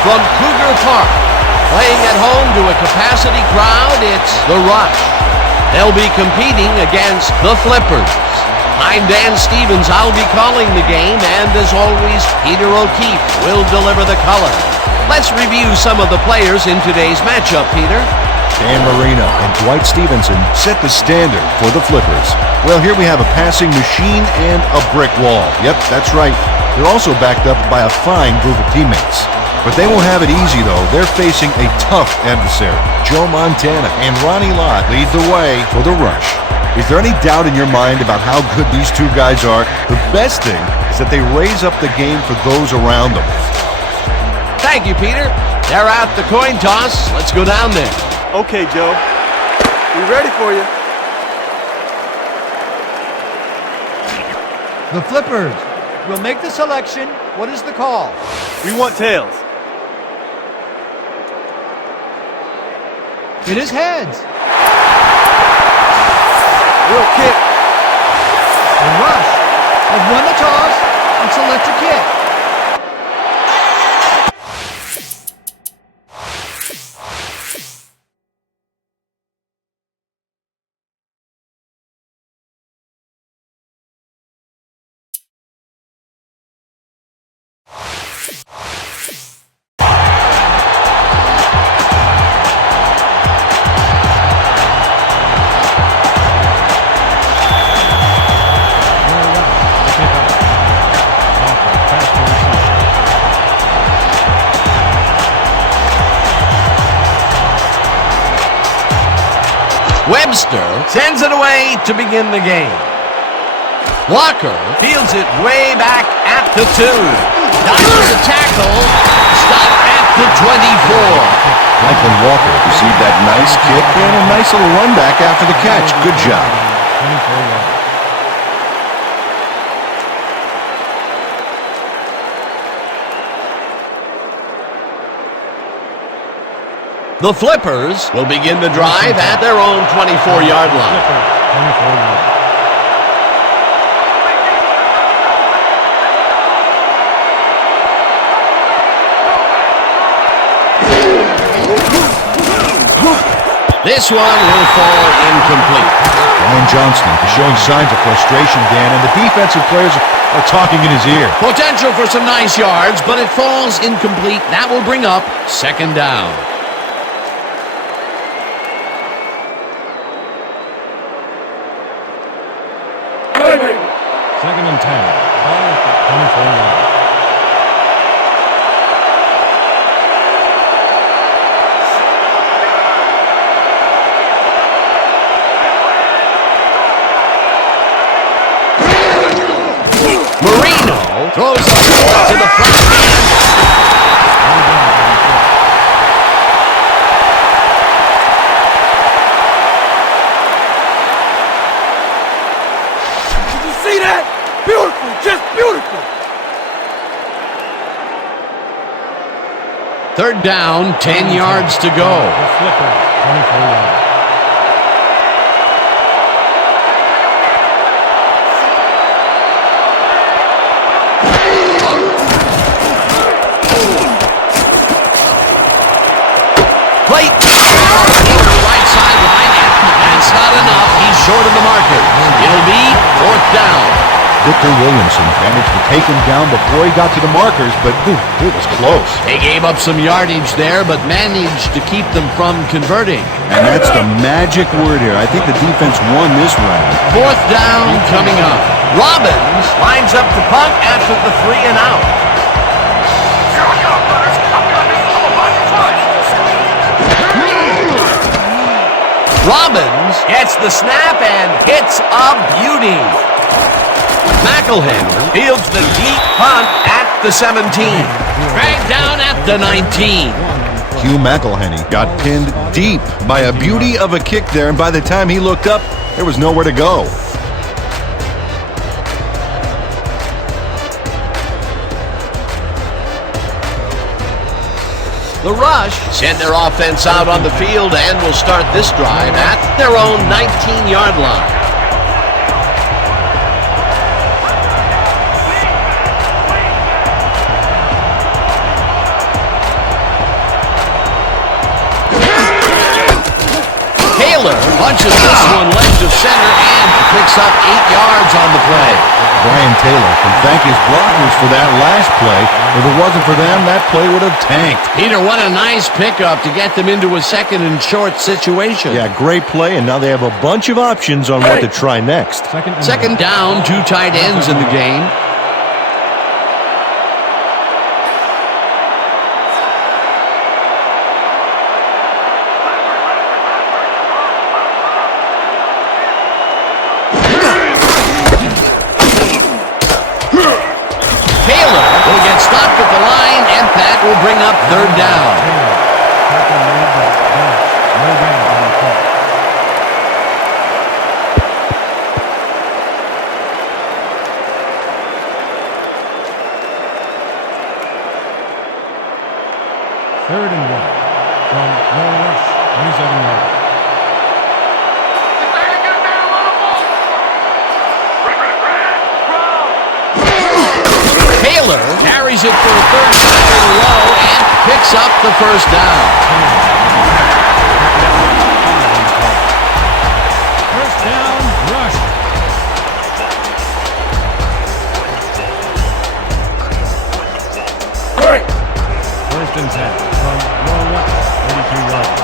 From Cougars Park, playing at home to a capacity crowd, it's the Rush. They'll be competing against the Flippers. I'm Dan Stevens. I'll be calling the game, and as always, Peter O'Keefe will deliver the color. Let's review some of the players in today's matchup, Peter. Dan Marino and Dwight Stevenson set the standard for the Flippers. Well, here we have a passing machine and a brick wall. Yep, that's right. They're also backed up by a fine group of teammates. But they won't have it easy, though. They're facing a tough adversary. Joe Montana and Ronnie Lott lead the way for the Rush. Is there any doubt in your mind about how good these two guys are? The best thing is that they raise up the game for those around them. Thank you, Peter. They're at the coin toss. Let's go down there. Okay, Joe. We're ready for you. The Flippers will make the selection. What is the call? We want tails. It is heads. Real kick. The Rush have won the toss and select a kick. Webster sends it away to begin the game. Walker fields it way back at the 2. Dodges a tackle. Stop at the 24. Franklin Walker received that nice kick and a nice little run back after the catch. Good job. 24 yards. The Flippers will begin the drive at their own 24-yard line. 24 yards. This one will fall incomplete. Ryan Johnston is showing signs of frustration, Dan, and the defensive players are talking in his ear. Potential for some nice yards, but it falls incomplete. That will bring up second down. Second and 10. Ball at the 24 yards. Marino throws the ball to the front hand. Did you see that? Beautiful, just beautiful. Third down, 10 yards to go. The Flippers, 24 yards. Plate into the right sideline. That's not enough. He's short of the marker. It'll be fourth down. Victor Williamson managed to take him down before he got to the markers, but it was close. They gave up some yardage there, but managed to keep them from converting. And that's the magic word here. I think the defense won this round. Fourth down coming up. Robbins lines up to punt after the 3 and out. Robbins gets the snap and hits a beauty. McElhaney fields the deep punt at the 17. Dragged down at the 19. Hugh McElhaney got pinned deep by a beauty of a kick there, and by the time he looked up, there was nowhere to go. The Rush send their offense out on the field and will start this drive at their own 19-yard line. Taylor punches this one left of center and picks up 8 yards on the play. Brian Taylor can thank his blockers for that last play. If it wasn't for them, that play would have tanked. Peter, what a nice pickup to get them into a second and short situation. Yeah, great play, and now they have a bunch of options on what to try next. Second down, 2 tight ends in the game. Will bring up third down. Third and 1 from Noah Rush, 27 yards. Taylor carries it for a third time in a row and picks up the first down. First down, Rush. First and 10 from Noah Rush, 32 yards.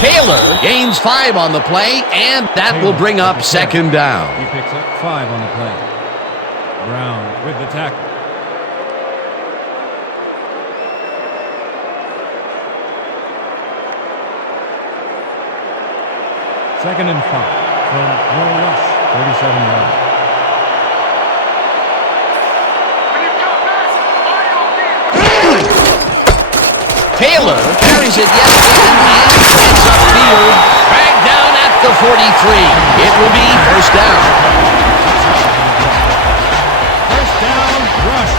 Taylor gains 5 on the play, and that will bring up second down. He picks up 5 on the play. Brown with the tackle. Second and 5 from Noah Rush, 37 yards. Taylor carries it yet again and gets upfield. Dragged down at the 43. It will be first down. First down, Rush.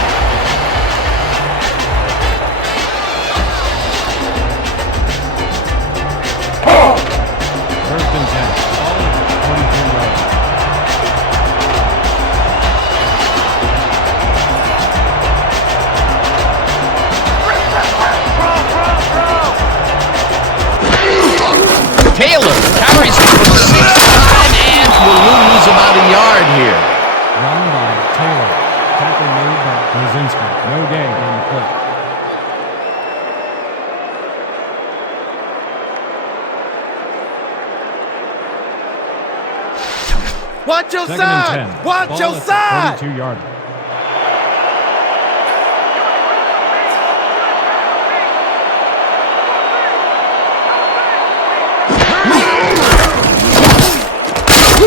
First and 10. Ball at 42 yards. Taylor carries it for the 6th time and will lose about a yard here. Run by Taylor. Tackle made by Brzezinski. No gain on the play. Watch your Second side! and 10. Watch Ball your at the side! 42-yard line.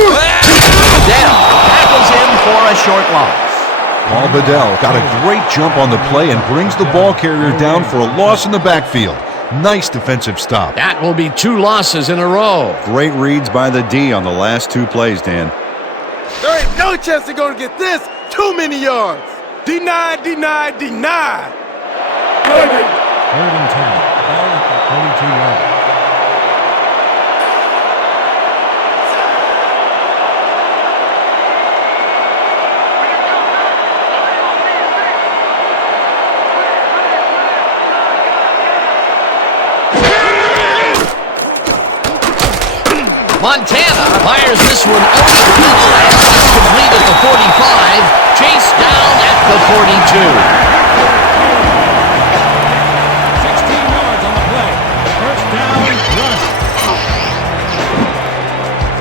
Bedell tackles him for a short loss. Paul Bedell got a great jump on the play and brings the ball carrier down for a loss in the backfield. Nice defensive stop. That will be 2 losses in a row. Great reads by the D on the last 2 plays, Dan. There ain't no chance they're going to get this. Too many yards. Denied, denied, denied. Third and 10. Ball at the 42-yard line. Montana fires this one over the middle and it's complete at the 45, chased down at the 42. 16 yards on the play. First down, Rush.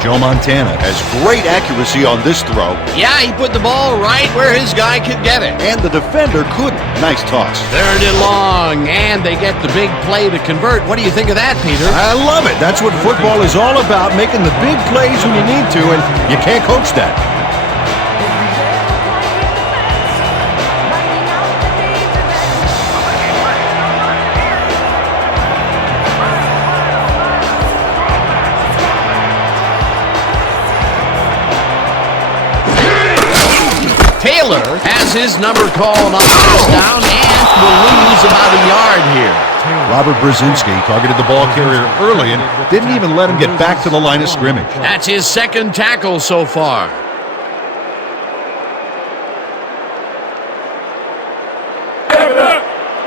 Joe Montana has great accuracy on this throw, Yeah, he put the ball right where his guy could get it. and the defender couldn't. Nice toss. Third and long, and they get the big play to convert. What do you think of that, Peter? I love it. That's what football is all about, making the big plays when you need to, and you can't coach that. Taylor has his number called on first down and will lose about a yard here. Taylor. Robert Brzezinski targeted the ball carrier early and didn't even let him get back to the line of scrimmage. That's his second tackle so far.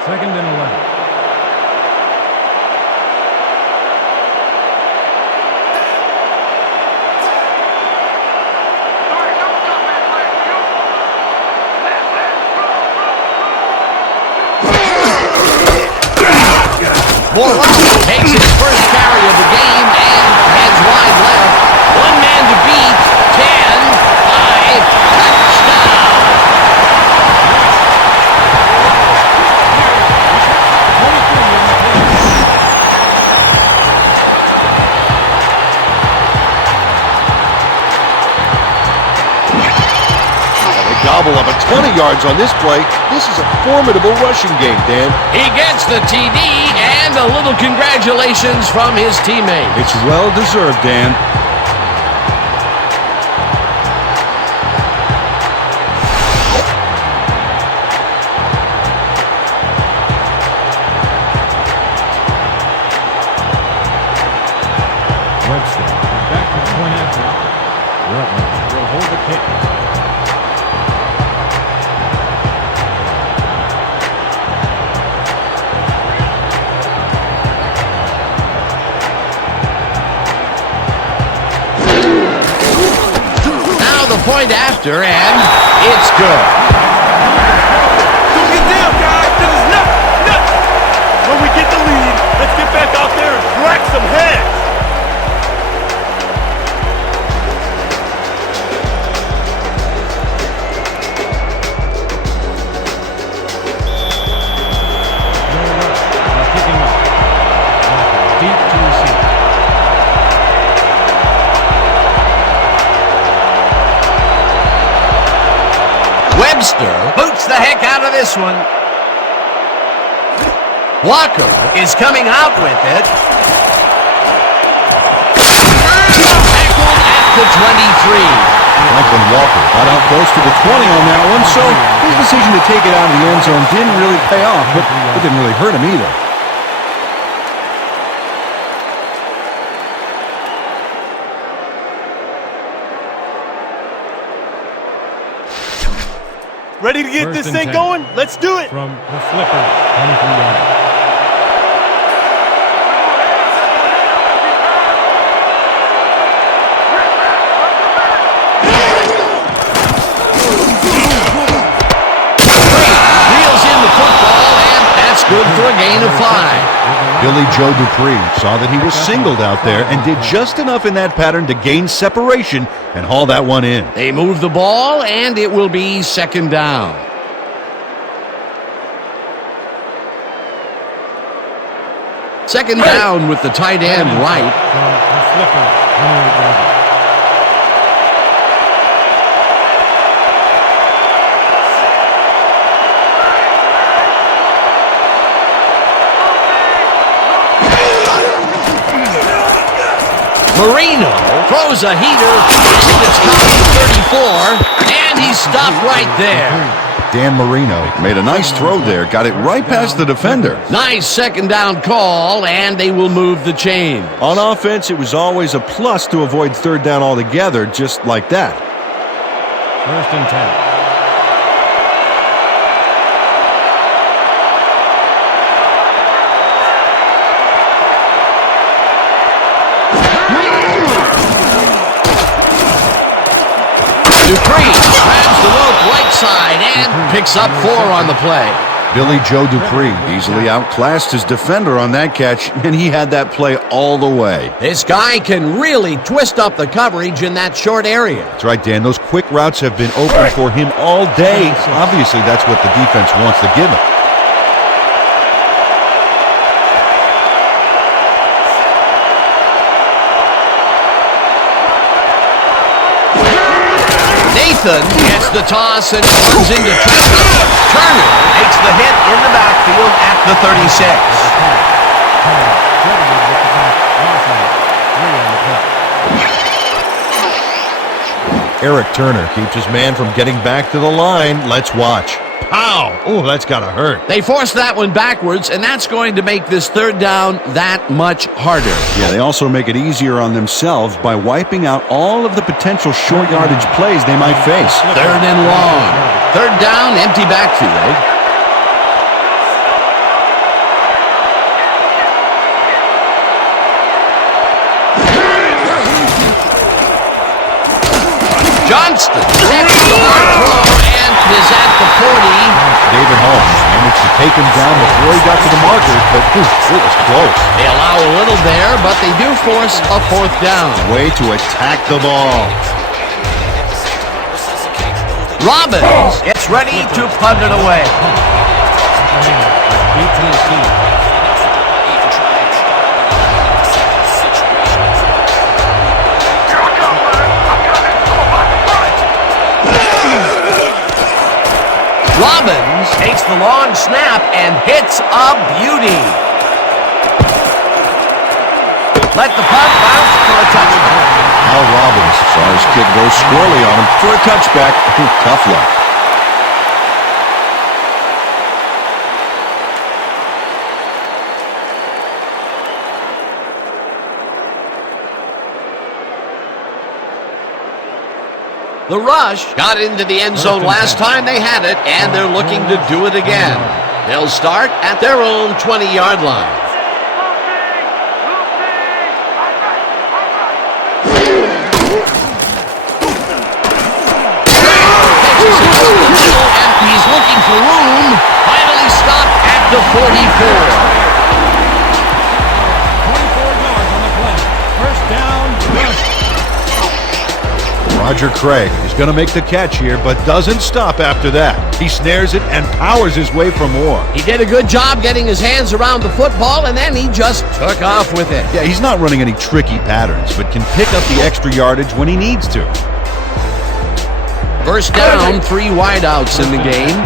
Second and 11. Morocco takes his first carry of the game and heads wide left. One man to beat. 10, 5, touchdown. They gobble up a 20 yards on this play. This is a formidable rushing game, Dan. He gets the TD and a little congratulations from his teammates. It's well deserved, Dan. Webster is back to the point after. Rutland will hold the kick. Now the point after, and it's good. Don't get down, guys. This is nothing. When we get the lead, let's get back out there and crack some heads. Kicking off. Deep to receive. Webster boots the heck out of this one. Walker is coming out with it. Tackled at the 23. Franklin Walker got out close to the 20 on that one, so his decision to take it out of the end zone didn't really pay off, but it didn't really hurt him either. Ready to get First this and thing 10. going? Let's do it. From the Flippers, 23 yards. Reels in the football, and that's good for a gain of 5. Billy Joe Dupree saw that he was singled out there and did just enough in that pattern to gain separation and haul that one in. They move the ball, and it will be second down. Second down with the tight end right. From the Flippers, 28 yards. Marino throws a heater, and it's caught at 34, and he's stopped right there. Dan Marino made a nice throw there, got it right past the defender. Nice second down call, and they will move the chain. On offense, it was always a plus to avoid third down altogether, just like that. First and 10. Dupree grabs the rope right side and picks up 4 on the play. Billy Joe Dupree easily outclassed his defender on that catch, and he had that play all the way. This guy can really twist up the coverage in that short area. That's right, Dan. Those quick routes have been open for him all day. Obviously, that's what the defense wants to give him. Nathan gets the toss and runs into Turner. Turner takes the hit in the backfield at the 36. Eric Turner keeps his man from getting back to the line. Let's watch. Pow! Oh, that's got to hurt. They forced that one backwards, and that's going to make this third down that much harder. Yeah, they also make it easier on themselves by wiping out all of the potential short yardage plays they might face. Third and long. Third down, empty backfield. Johnston, next to our throw, and is at the 40. David Holmes managed to take him down before he got to the markers, but it was close. They allow a little there, but they do force a fourth down. Way to attack the ball. Robbins gets ready to punt it away. Robbins takes the long snap and hits a beauty. Let the punt bounce for a touchback. Al Robbins saw his kid go squarely on him for a touchback. Tough luck. The rush got into the end zone last time they had it, and they're looking to do it again. They'll start at their own 20-yard line. And he's looking for room. Finally stopped at the 44. 24 yards on the play. First down, rush. Roger Craig is going to make the catch here, but doesn't stop after that. He snares it and powers his way for more. He did a good job getting his hands around the football, and then he just took off with it. Yeah, he's not running any tricky patterns, but can pick up the extra yardage when he needs to. First down, 3 wideouts in the game.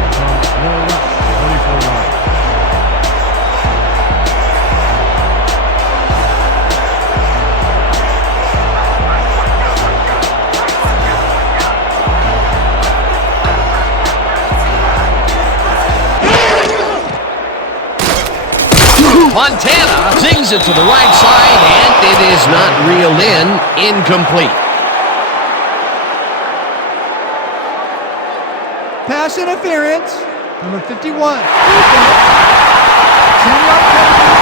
Montana zings it to the right side, and it is not reeled in. Incomplete. Pass interference. Number 51. 10-yard penalty.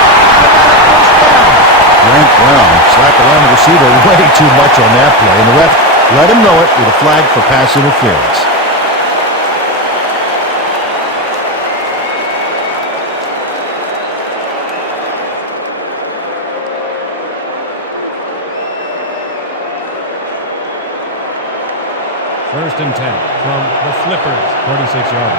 Grant Brown slapped around the receiver way too much on that play, and the ref let him know it with a flag for pass interference. First and 10 from the Flippers, 46-yard.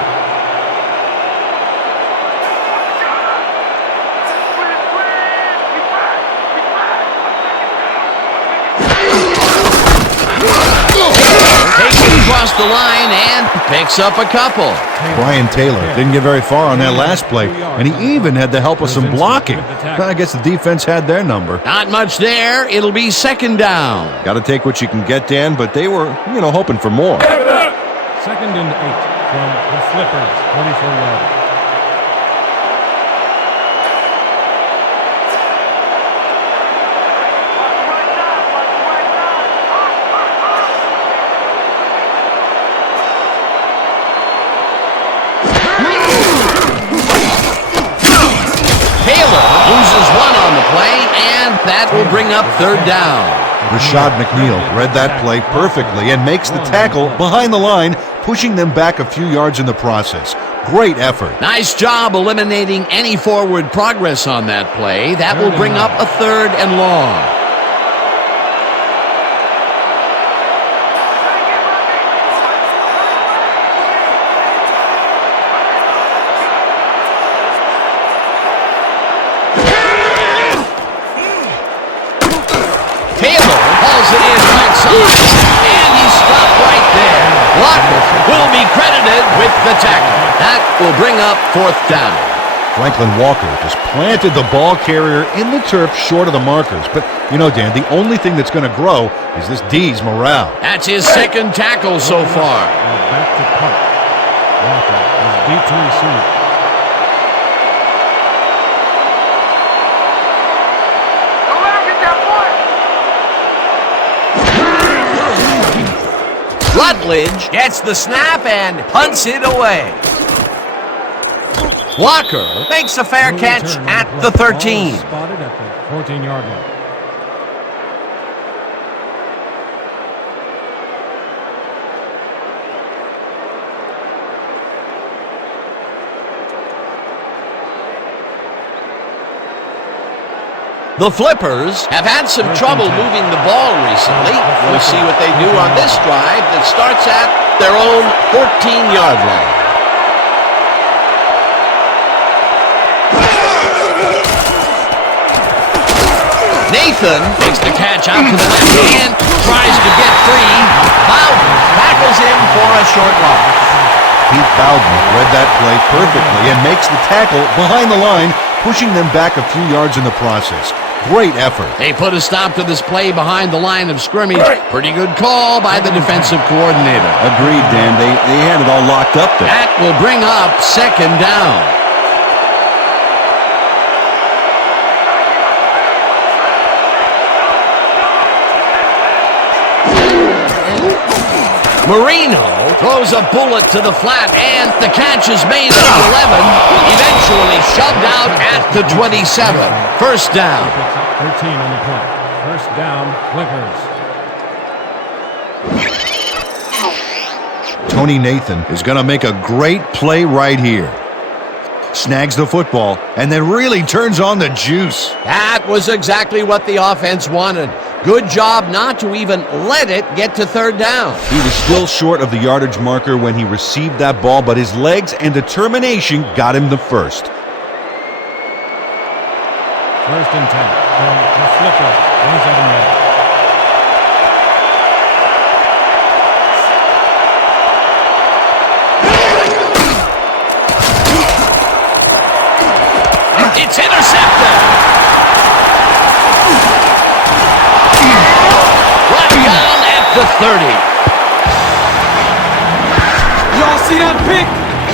Takes it across the line and picks up a couple. Brian Taylor didn't get very far on that last play, and he even had the help of some blocking. I guess the defense had their number. Not much there. It'll be second down. Got to take what you can get, Dan, but they were, hoping for more. Second and 8 from the Flippers, 44-yard. That will bring up third down. Rashad McNeil read that play perfectly and makes the tackle behind the line, pushing them back a few yards in the process. Great effort. Nice job eliminating any forward progress on that play. That will bring up a third and long. And he's stopped right there. Locker will be credited with the tackle. That will bring up fourth down. Franklin Walker just planted the ball carrier in the turf short of the markers. But, Dan, the only thing that's going to grow is this D's morale. That's his second tackle so far. Back to punt. Walker is Deep to receive. Rutledge gets the snap and punts it away. Walker makes a fair catch at the 13. Spotted at the 14-yard line. The Flippers have had some trouble moving the ball recently. We'll see what they do on this drive that starts at their own 14-yard line. Nathan makes the catch out to the left hand, tries to get free. Bowden tackles him for a short loss. Pete Bowden read that play perfectly and makes the tackle behind the line, pushing them back a few yards in the process. Great effort. They put a stop to this play behind the line of scrimmage. Pretty good call by the defensive coordinator. Agreed, Dan. They had it all locked up there. That will bring up second down. Marino throws a bullet to the flat, and the catch is made at the 11, eventually shoved out at the 27. First down. 13 on the play. First down, Flippers. Tony Nathan is going to make a great play right here. Snags the football and then really turns on the juice. That was exactly what the offense wanted. Good job not to even let it get to third down. He was still short of the yardage marker when he received that ball, but his legs and determination got him the first. First and 10 from the Flippers. 27 yards. It's intercepted. Right down at the 30. Y'all see that pick?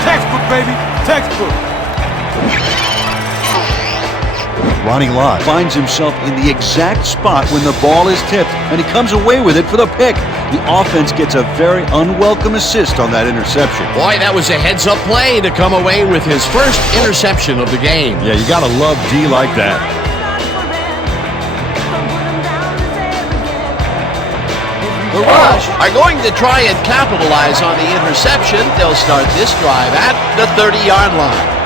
Textbook, baby. Textbook. Ronnie Lott finds himself in the exact spot when the ball is tipped, and he comes away with it for the pick. The offense gets a very unwelcome assist on that interception. Boy, that was a heads-up play to come away with his first interception of the game. Yeah, you gotta love D like that. The Rush are going to try and capitalize on the interception. They'll start this drive at the 30-yard line.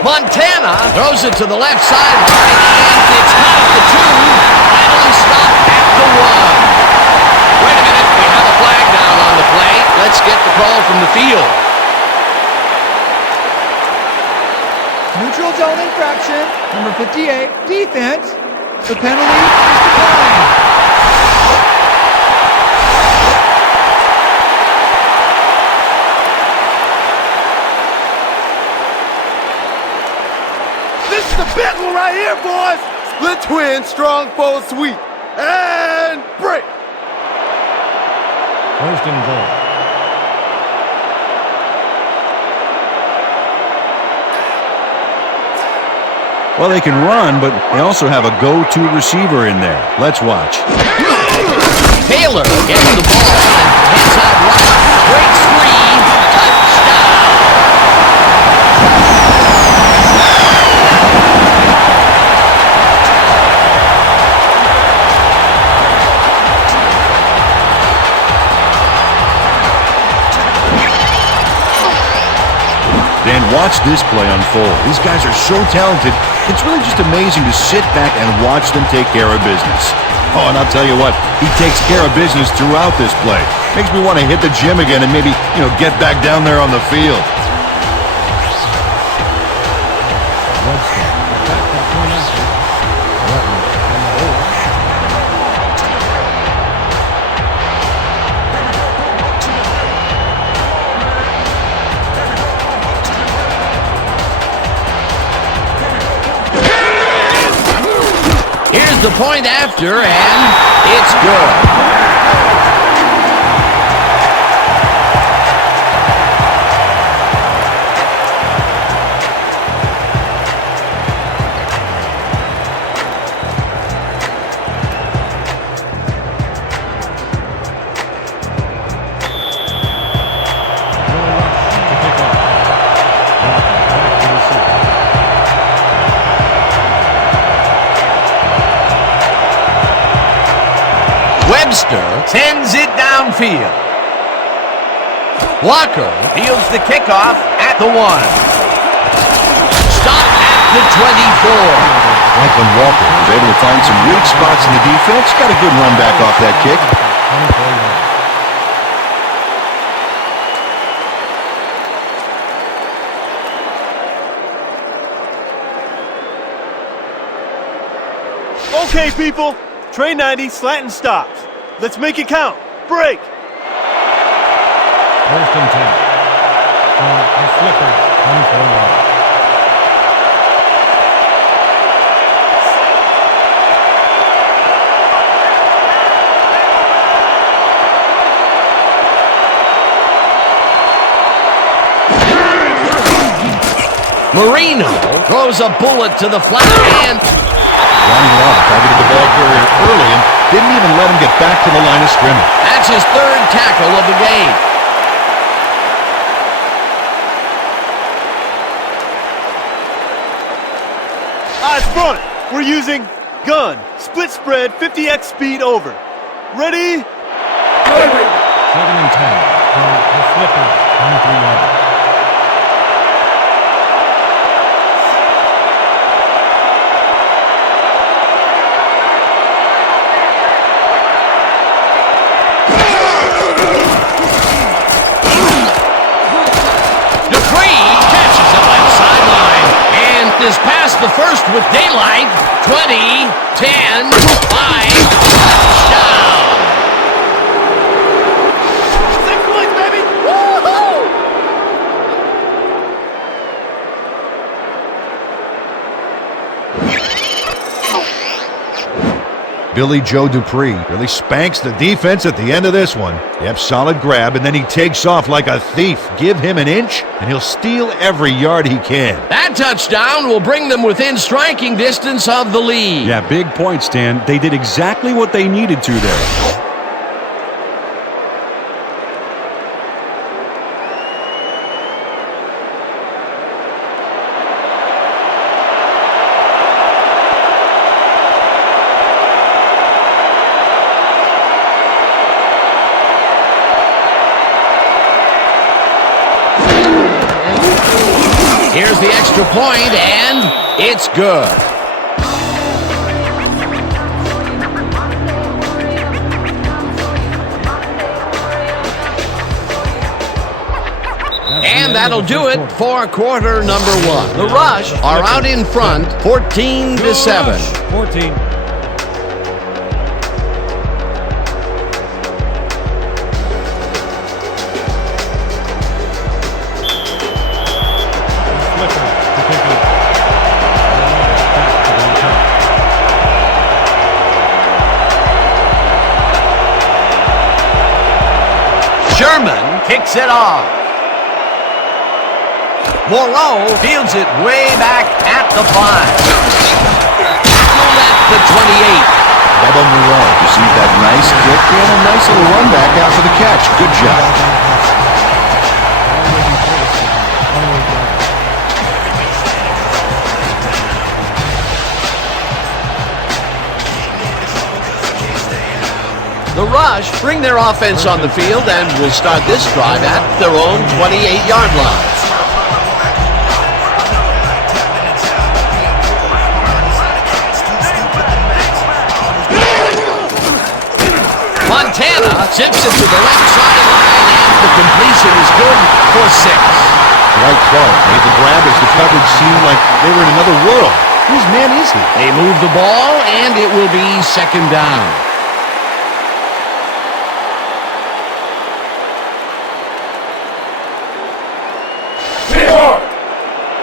Montana throws it to the left sideline, and it's caught at the 2, finally stopped at the 1. Wait a minute, we have a flag down on the play. Let's get the call from the field. Neutral zone infraction, number 58, defense. The penalty is declined. This is the big one right here, boys. Split twin, strong foe sweep. And break. First and goal. Well, they can run, but they also have a go-to receiver in there. Let's watch. Taylor gets the ball and heads out right. Breaks free. Touchdown. Dan, watch this play unfold. These guys are so talented, it's really just amazing to sit back and watch them take care of business. Oh, and I'll tell you what, he takes care of business throughout this play. Makes me want to hit the gym again and maybe, get back down there on the field. Here's the point after, and it's good. Webster sends it downfield. Walker fields the kickoff at the 1. Stop at the 24. Franklin Walker was able to find some weak spots in the defense. Got a good run back off that kick. 24 yards. Okay, people. Train 90, slant and stops. Let's make it count. Break. 1st and 10. From the Flippers, 24 yards. Marino throws a bullet to the flat and Ronnie Lott targeted the ball carrier early and didn't even let him get back to the line of scrimmage. that's his 3rd tackle of the game. Eyes front. We're using gun. Split spread, 50x speed over. Ready? 2nd and 10. From the Flippers, 23 yards. Is past the first with daylight. 20, 10, 5, touchdown. 6 points, baby. Woo-hoo! Billy Joe Dupree really spanks the defense at the end of this one. Yep, solid grab, and then he takes off like a thief. Give him an inch, and he'll steal every yard he can. That touchdown will bring them within striking distance of the lead. Yeah, big point, Stan. They did exactly what they needed to there. Here's the extra point, and it's good. And that'll do it for quarter number 1. The Rush are out in front, 14-7. 14. Sherman kicks it off. Moreau fields it way back at the 5. Tackled at the 28. Bubba Moreau received that nice kick and a nice little run back after the catch. Good job. The Rush bring their offense on the field and will start this drive at their own 28-yard line. Montana zips it to the left sideline, and the completion is good for 6. Dwight Clark made the grab as the coverage seemed like they were in another world. Whose man is he? They move the ball, and it will be 2nd down.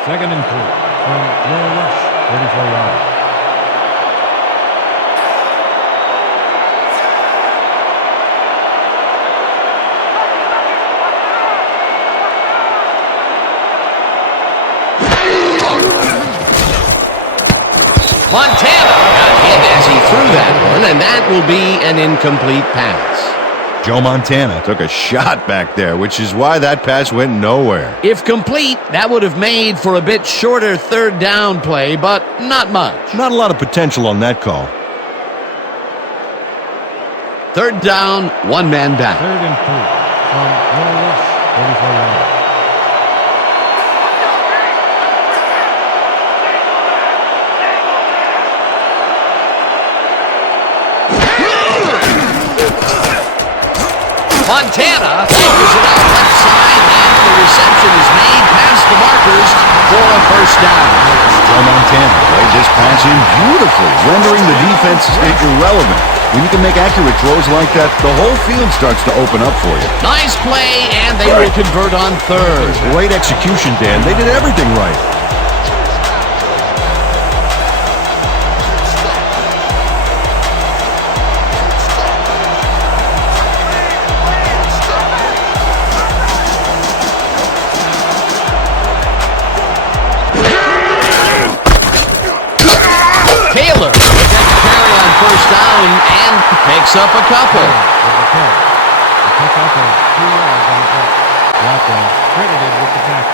Second and 3 from Will Rush, 34 yards. Montana got hit as he threw that one, and that will be an incomplete pass. Joe Montana took a shot back there, which is why that pass went nowhere. If complete, that would have made for a bit shorter third down play, but not much. Not a lot of potential on that call. Third down, one man back. 3rd and 2 from Will Rush, 34 yards. Montana fires it out left side, and the reception is made past the markers for a first down. Joe Montana played this pass in beautifully, rendering the defense irrelevant. When you can make accurate throws like that, the whole field starts to open up for you. Nice play, and they will convert on third. Great execution, Dan. They did everything right. Taylor will get the carry on first down and picks up a couple. With the carry. The pickup of 2 yards on the play. Rockland credited with the tackle.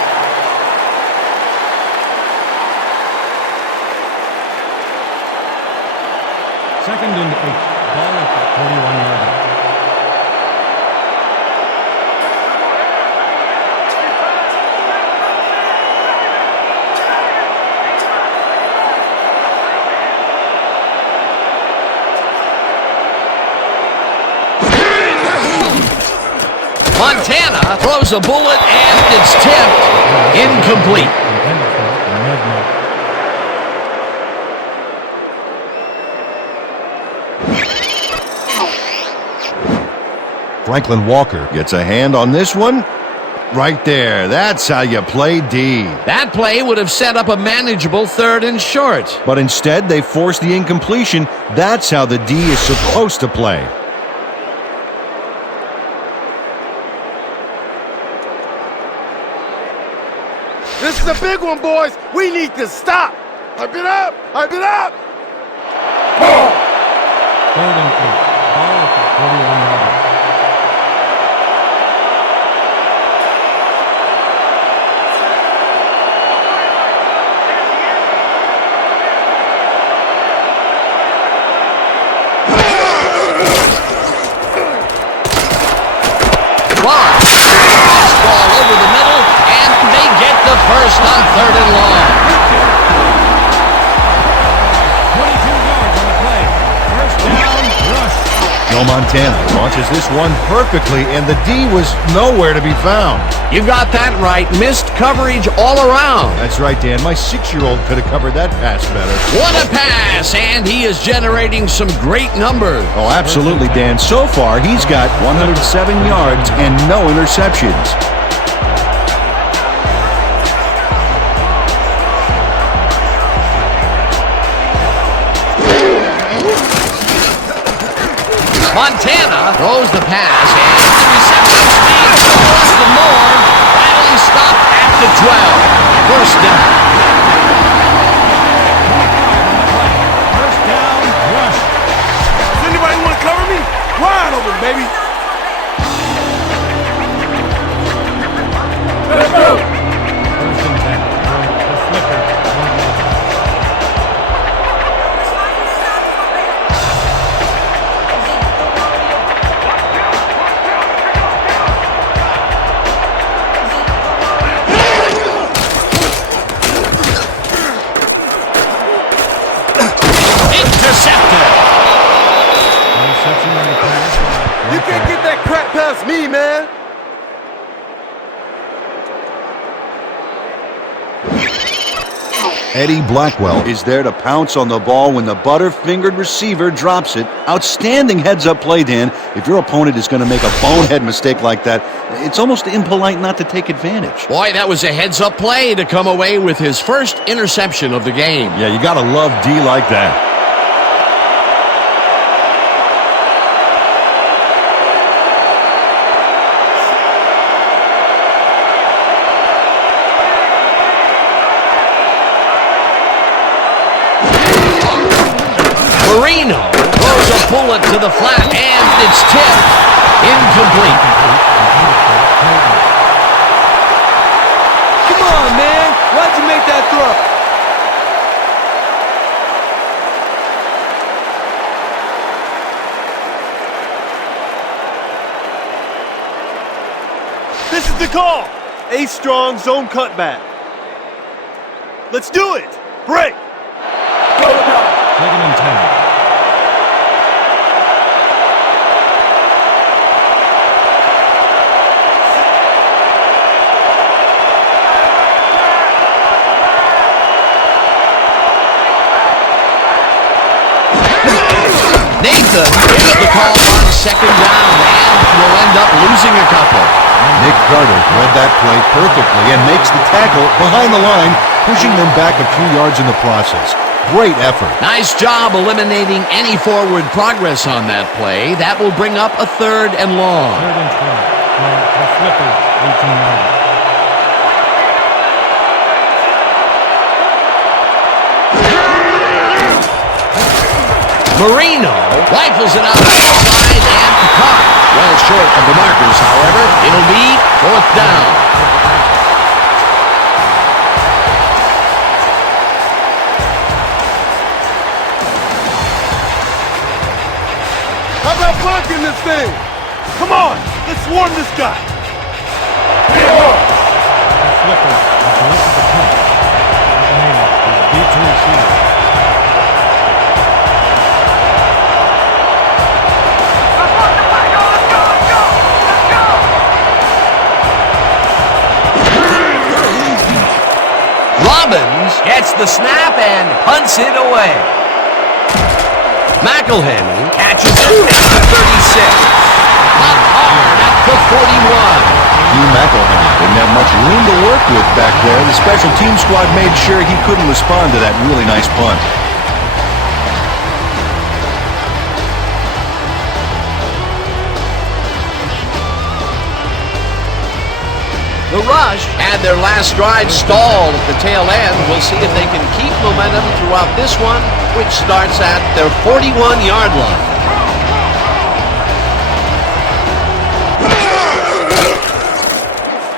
Second and 8. Ball at the 41-yard line. Montana throws a bullet, and it's tipped. Incomplete. Intended for mid-mid. Franklin Walker gets a hand on this one. Right there. That's how you play D. That play would have set up a manageable 3rd and short. But instead, they force the incompletion. That's how the D is supposed to play. This is a big one, boys. We need to stop. Hype it up. Hype it up. 3rd and 8. Ball at the 41-yard line. Ball over the middle, and they get the first on 3rd and long. 22 yards on the play. First down, rush. Joe Montana launches this one perfectly, and the D was nowhere to be found. You got that right. Missed coverage all around. That's right, Dan. My 6-year-old could have covered that pass better. What a pass, and he is generating some great numbers. Oh, absolutely, Dan. So far, he's got 107 yards and no interceptions. Montana throws the pass, and the reception speed goes the more. Finally stopped at the 12. First down. 25 on the play. First down, rush. Does anybody want to cover me? Wide open, baby. Let's go. First and 10. The Flippers. 1 nothing. Intercepted. Interception on the pass. You can't get that crap past me, man. Eddie Blackwell is there to pounce on the ball when the butter-fingered receiver drops it. Outstanding heads-up play, Dan. If your opponent is going to make a bonehead mistake like that, it's almost impolite not to take advantage. Boy, that was a heads-up play to come away with his first interception of the game. Yeah, you got to love D like that. Marino throws a bullet to the flat, and it's tipped. Incomplete. Come on, man. Why'd you make that throw? This is the call. A strong zone cutback. Let's do it. Break. Second and 10. Nathan gets the call on second down and will end up losing a couple. Nick Carter read that play perfectly and makes the tackle behind the line, pushing them back a few yards in the process. Great effort. Nice job eliminating any forward progress on that play. That will bring up a third and long. Third and 12. From the Flippers, 18-yarder. Marino rifles it out outside and caught. Well short of the markers, however. It'll be fourth down. How about blocking this thing? Come on, let's swarm this guy. The Flippers have lifted the punt. Oklahoma is deep to receive. Robbins gets the snap and punts it away. McElhenney catches it at the 36. Not hard at the 41. Hugh McElhenney didn't have much room to work with back there. The special team squad made sure he couldn't respond to that really nice punt. The Rush had their last drive stalled at the tail end. We'll see if they can keep momentum throughout this one, which starts at their 41-yard line.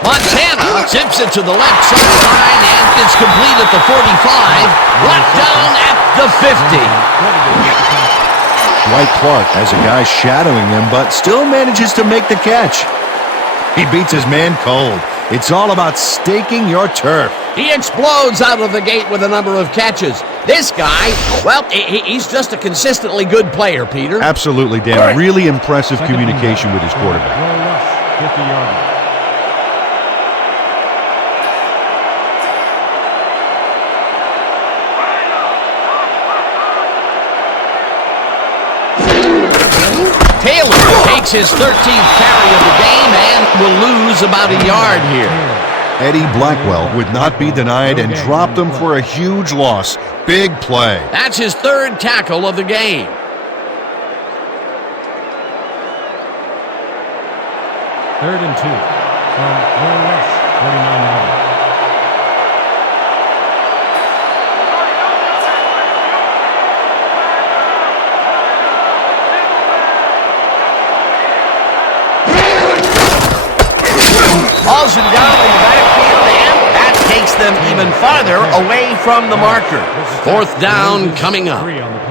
Montana tips it to the left sideline, and it's complete at the 45, brought down at the 50. Dwight Clark has a guy shadowing him, but still manages to make the catch. He beats his man cold. It's all about staking your turf. He explodes out of the gate with a number of catches. This guy, well, he's just a consistently good player, Peter. Absolutely, Dan. Really impressive communication with his quarterback. Roll rush, 50-yarder. Taylor takes his 13th carry of the game and will lose about a yard here. Eddie Blackwell would not be denied and dropped him for a huge loss. Big play. That's his third tackle of the game. Third and 2 from roll rush, 49-yarder. Hauls him down in the backfield, and that takes them even farther away from the marker. Fourth down coming up.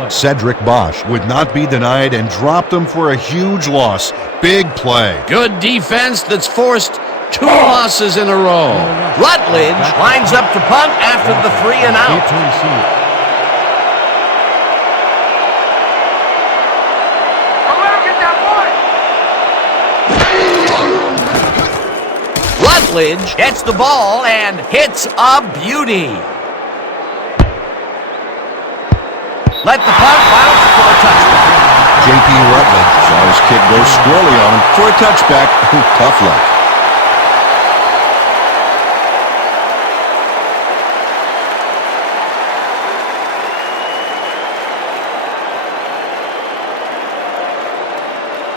Cedric Bosch would not be denied and dropped him for a huge loss. Big play. Good defense that's forced 2 losses in a row. Rutledge lines up to punt after the 3 and out. Rutledge gets the ball and hits a beauty. Let the punt bounce for a touchback. J.P. Rutledge saw his kid go squirrely on him for a touchback. Tough luck.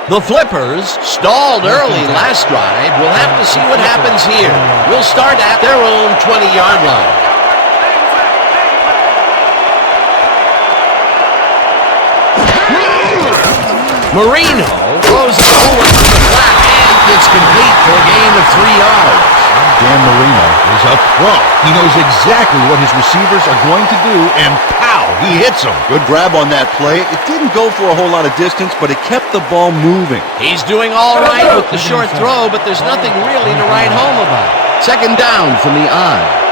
The Flippers stalled early last drive. We'll have to see what happens here. We'll start at their own 20-yard line. Marino throws it forward to the flat, and it's complete for a gain of 3 yards. Dan Marino is a pro. He knows exactly what his receivers are going to do, and pow, he hits them. Good grab on that play. It didn't go for a whole lot of distance, but it kept the ball moving. He's doing all right with the short throw, but there's nothing really to write home about. Second down from the I.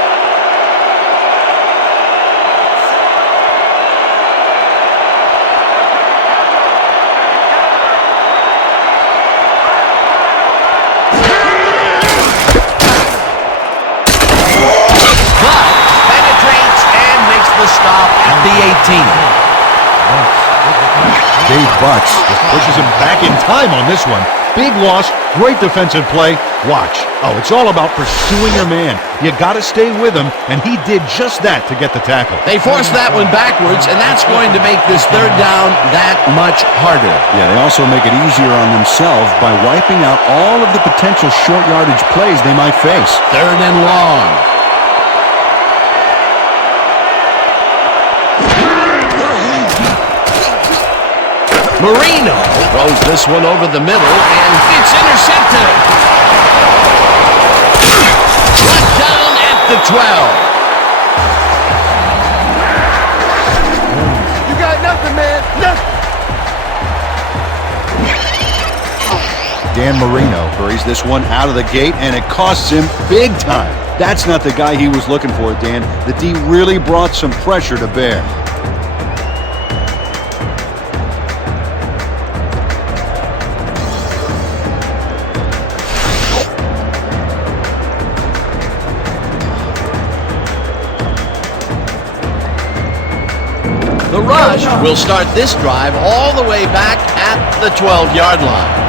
Stop at the 18. Dave Butts just pushes him back in time on this one. Big loss, great defensive play. Watch. Oh, it's all about pursuing your man. You got to stay with him, and he did just that to get the tackle. They forced that one backwards, and that's going to make this third down that much harder. Yeah, they also make it easier on themselves by wiping out all of the potential short yardage plays they might face. Third and long. Marino throws this one over the middle, and it's intercepted. Brought down at the 12. You got nothing, man. Nothing. Dan Marino hurries this one out of the gate, and it costs him big time. That's not the guy he was looking for, Dan. The D really brought some pressure to bear. The rush will start this drive all the way back at the 12-yard line.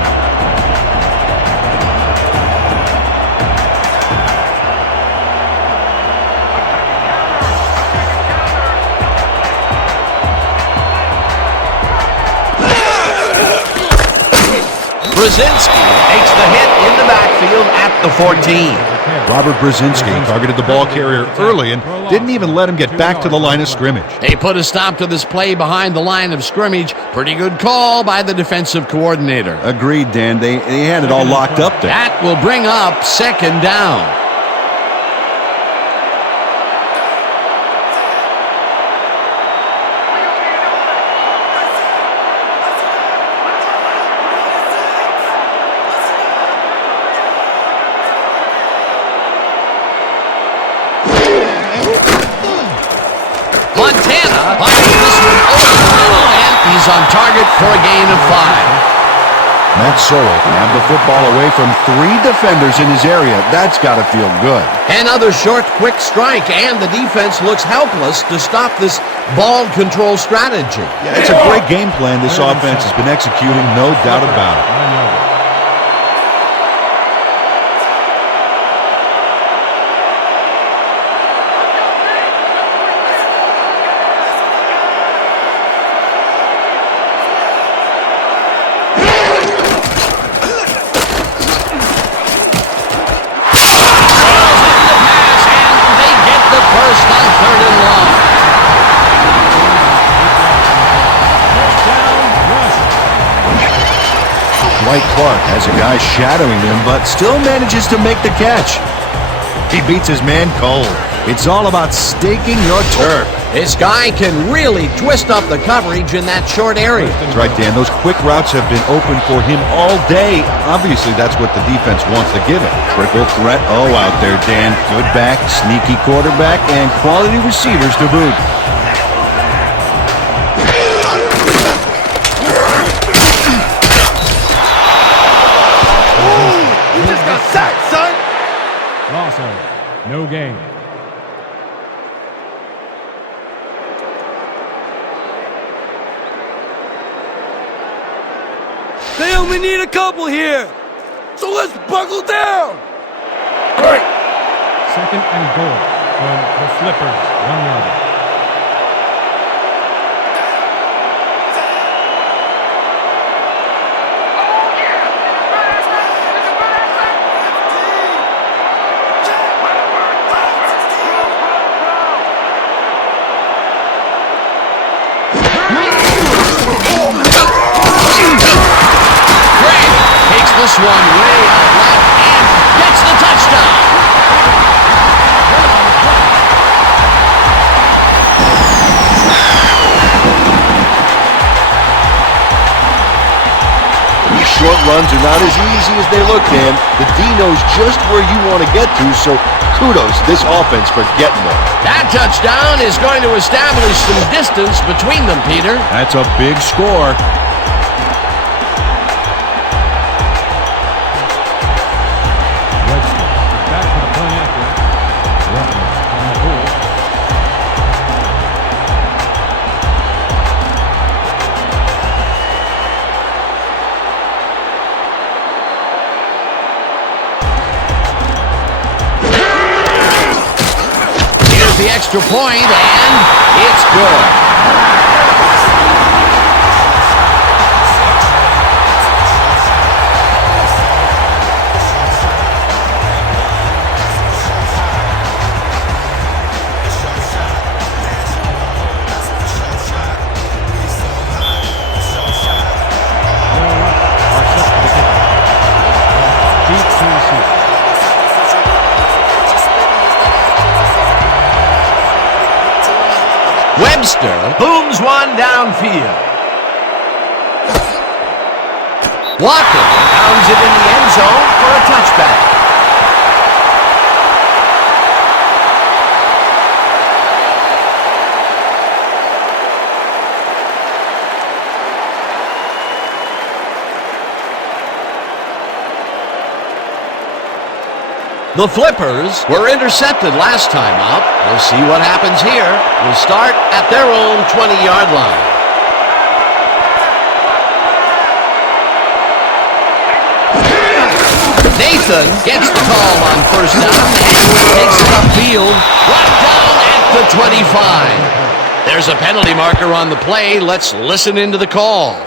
Brzezinski takes the hit in the backfield at the 14. Robert Brzezinski targeted the ball carrier early and didn't even let him get back to the line of scrimmage. They put a stop to this play behind the line of scrimmage. Pretty good call by the defensive coordinator. Agreed, Dan. They had it all locked up there. That will bring up second down. Montana punches this one over the middle, and he's on target for a gain of 5. Matt Sowell can have the football away from 3 defenders in his area. That's got to feel good. Another short, quick strike, and the defense looks helpless to stop this ball control strategy. Yeah, it's a great game plan this offense has been executing, no doubt about it. Dwight Clark has a guy shadowing him, but still manages to make the catch. He beats his man cold. It's all about staking your turf. This guy can really twist up the coverage in that short area. That's right, Dan. Those quick routes have been open for him all day. Obviously, that's what the defense wants to give him. Triple threat. Oh, out there, Dan. Good back, sneaky quarterback, and quality receivers to boot. No gain. They only need a couple here, so let's buckle down. Right. Second and goal from the Flippers, 1 yard. This one way out left and gets the touchdown. These short runs are not as easy as they look, Dan. The D knows just where you want to get to, so kudos to this offense for getting there. That touchdown is going to establish some distance between them, Peter. That's a big score. Webster back to the point after. Rutledge on the ball. Here's the extra point, and it's good. Webster booms one downfield. Walker pounds it in the end zone for a touchback. The Flippers were intercepted last time up. We'll see what happens here. We'll start at their own 20-yard line. Nathan gets the call on first down and takes it upfield, right down at the 25. There's a penalty marker on the play. Let's listen into the call.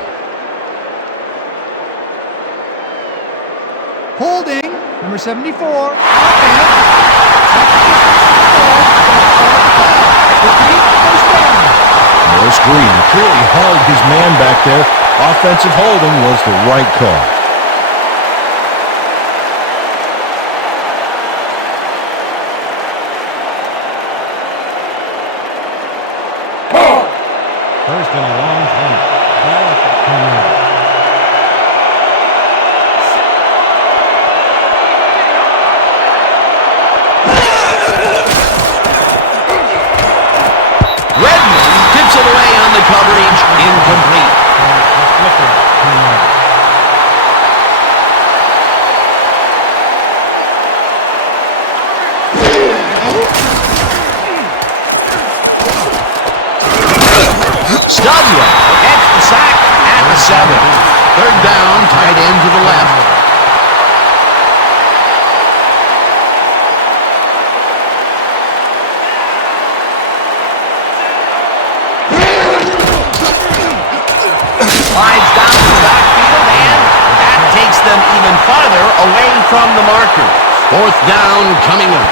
Holding, number 74. Morris Green clearly held his man back there. Offensive holding was the right call. First and a long 20. Ball at the 10-yard. Tips it away on the coverage, incomplete. Studwell gets the sack at the 7. Third down, tight end to the left. Slides down to the backfield, and that takes them even farther away from the marker. Fourth down coming up.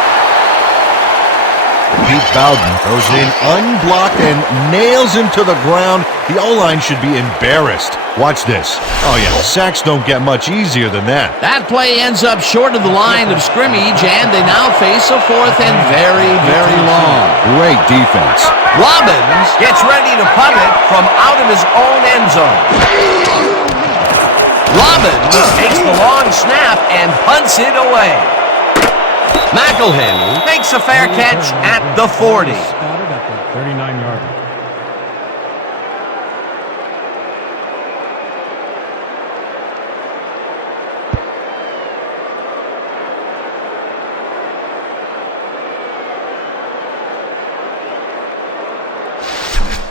Pete Bowden goes in unblocked and nails him to the ground. The O-line should be embarrassed. Watch this. Oh yeah, sacks don't get much easier than that. That play ends up short of the line of scrimmage, and they now face a fourth and very, very long. Great defense. Robbins gets ready to punt it from out of his own end zone. Robbins takes the long snap and punts it away. McElhenney makes a fair catch at the 40. Spotted at the 39-yard line.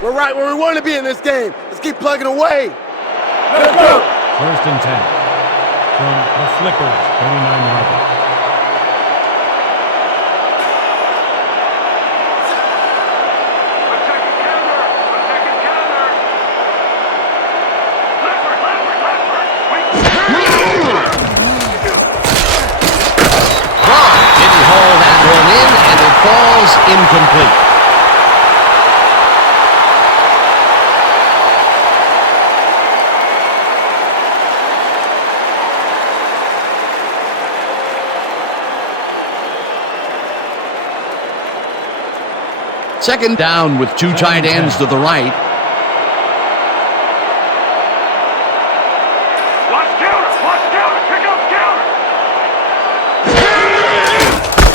We're right where we want to be in this game. Let's keep plugging away. Let's go. First and 10 from the Flippers, 39-yard line. Falls incomplete. Second down with two tight ends to the right.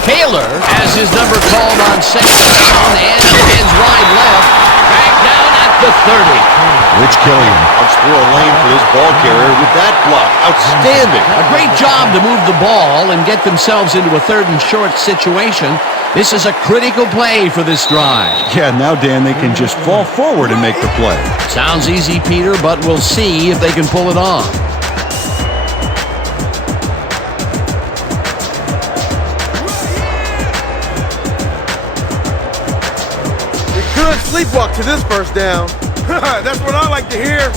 Taylor has his number called on second down and ends wide left. Back down at the 30. Rich Killian helps through a lane for this ball carrier with that block. Outstanding. A great job to move the ball and get themselves into a third and short situation. This is a critical play for this drive. Yeah, now, Dan, they can just fall forward and make the play. Sounds easy, Peter, but we'll see if they can pull it off. Good sleepwalk to this first down. That's what I like to hear.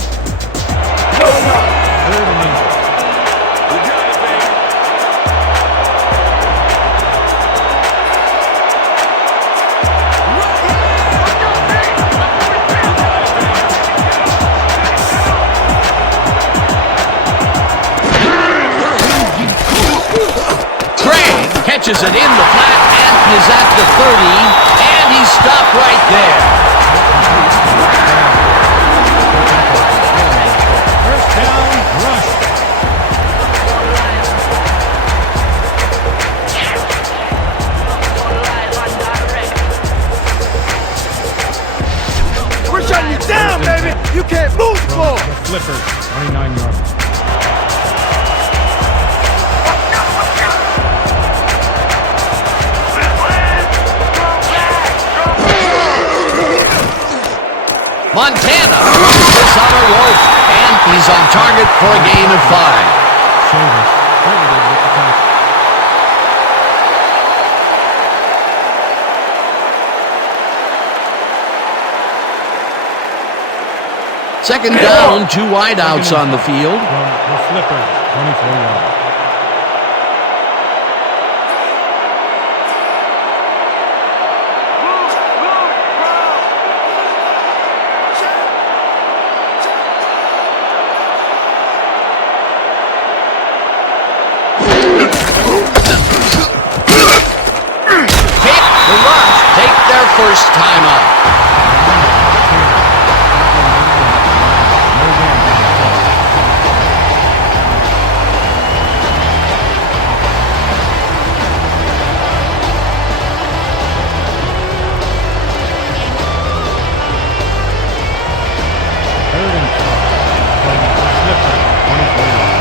Craig catches it in the flat and is at the 30, and he's stopped right there. First down, rush. We're shutting you down, baby. You can't move the ball. The Flippers, 29 yards. Montana puts this on a rope, and he's on target for a gain of 5. Shavers, credited with the tackle. Second down, two wideouts on the field. From the Flippers, 24 yards. The Rush take their first time out. Third and 12 from the Flippers, 24 yards.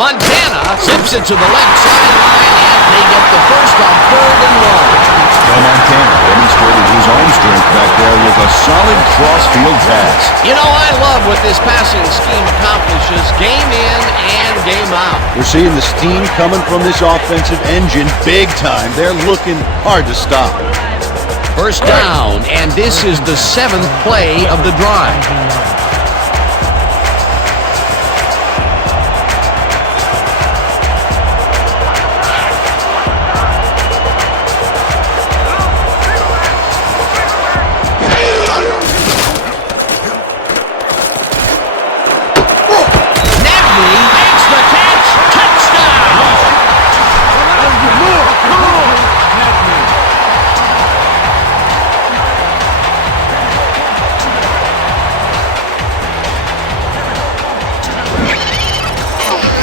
Montana zips it to the left sideline, and they get the first on 3rd and 1. Well, Montana demonstrated his own strength back there with a solid cross-field pass. You know, I love what this passing scheme accomplishes game in and game out. We're seeing the steam coming from this offensive engine big time. They're looking hard to stop. First down, and this is the 7th play of the drive.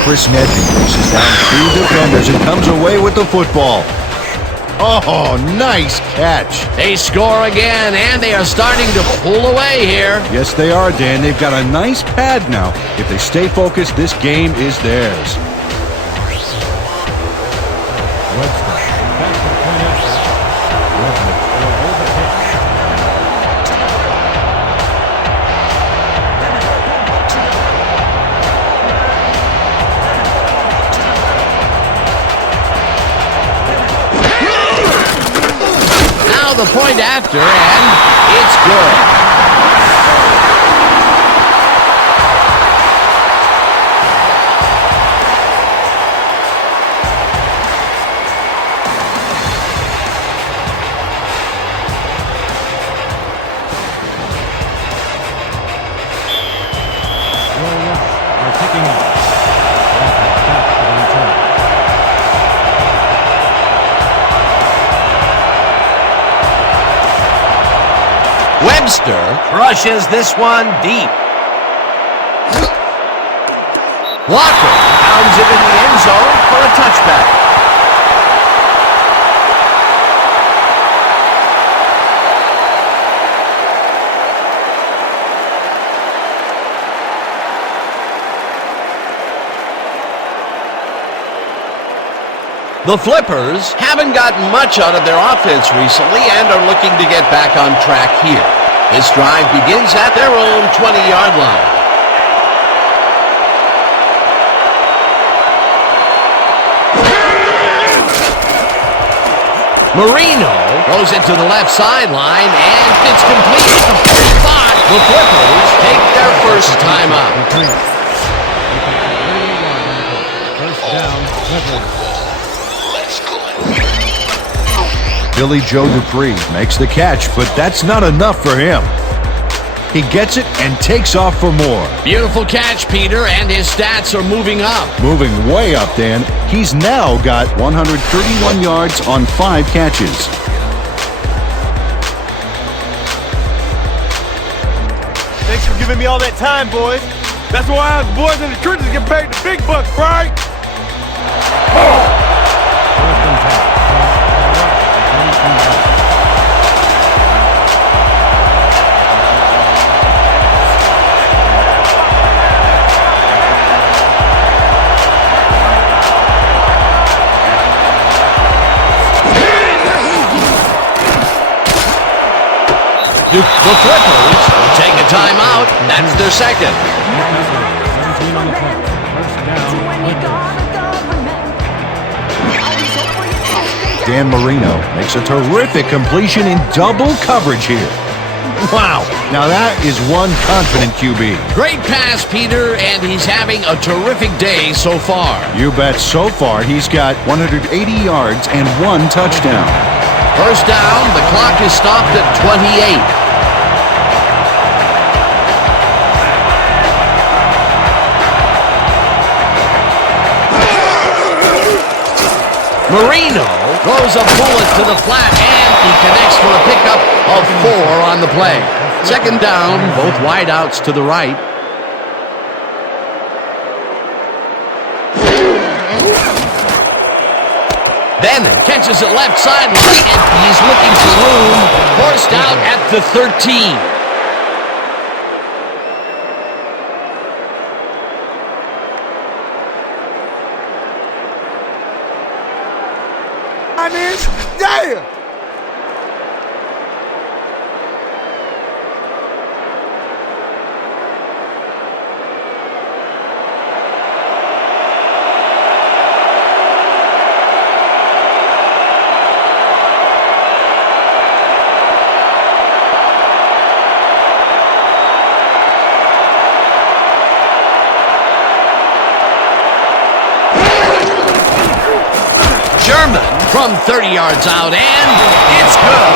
Chris Nedney races down 2 defenders and comes away with the football. Oh, nice catch. They score again, and they are starting to pull away here. Yes, they are, Dan. They've got a nice pad now. If they stay focused, this game is theirs. Webster, back to the point after. Webster, overhit. Now the point after, and it's good. Webster crushes this one deep. Walker pounds it in the end zone for a touchback. The Flippers haven't gotten much out of their offense recently and are looking to get back on track here. This drive begins at their own 20-yard line. Marino goes into the left sideline and it's complete. But the Flippers take their first time out. First down, Clippers. Billy Joe Dupree makes the catch, but that's not enough for him. He gets it and takes off for more. Beautiful catch, Peter, and his stats are moving up. Moving way up, Dan. He's now got 131 yards on 5 catches. Thanks for giving me all that time, boys. That's why us boys in the trenches get paid the big bucks, right? First and 10. The Flippers will take a timeout. That's their second. 17 on the clock. First down, Clippers. Dan Marino makes a terrific completion in double coverage here. Wow, now that is one confident QB. Great pass, Peter, and he's having a terrific day so far. You bet. So far, he's got 180 yards and 1 touchdown. First down, the clock is stopped at 28. Marino throws a bullet to the flat, and he connects for a pickup of 4 on the play. Second down, both wideouts to the right. Bennett catches it left sideline, and he's looking for room. Forced out at the 13. Damn! From 30 yards out, and it's good.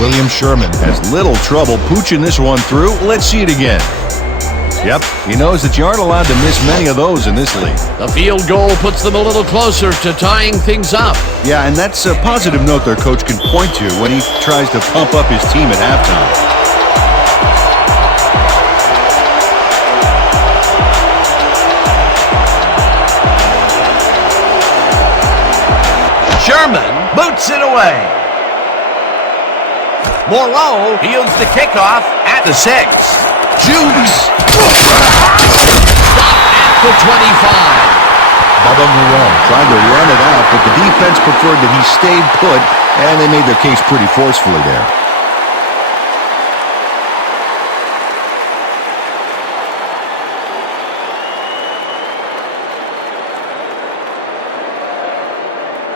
William Sherman has little trouble pooching this one through. Let's see it again. Yep, he knows that you aren't allowed to miss many of those in this league. The field goal puts them a little closer to tying things up. Yeah, and that's a positive note their coach can point to when he tries to pump up his team at halftime. Sherman boots it away. Moreau fields the kickoff at the 6. Jukes. Stop at the 25. Bubba Moreau tried to run it out, but the defense preferred that he stayed put, and they made their case pretty forcefully there.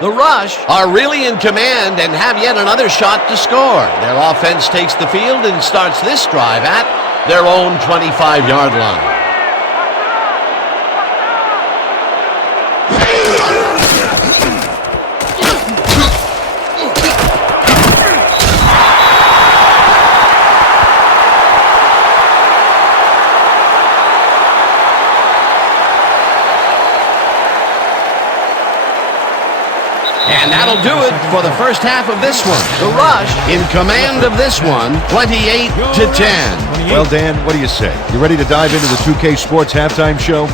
The Rush are really in command and have yet another shot to score. Their offense takes the field and starts this drive at their own 25-yard line. And that'll do it for the first half of this one. The Rush in command of this one, 28-10. Well, Dan, what do you say? You ready to dive into the 2K Sports halftime show?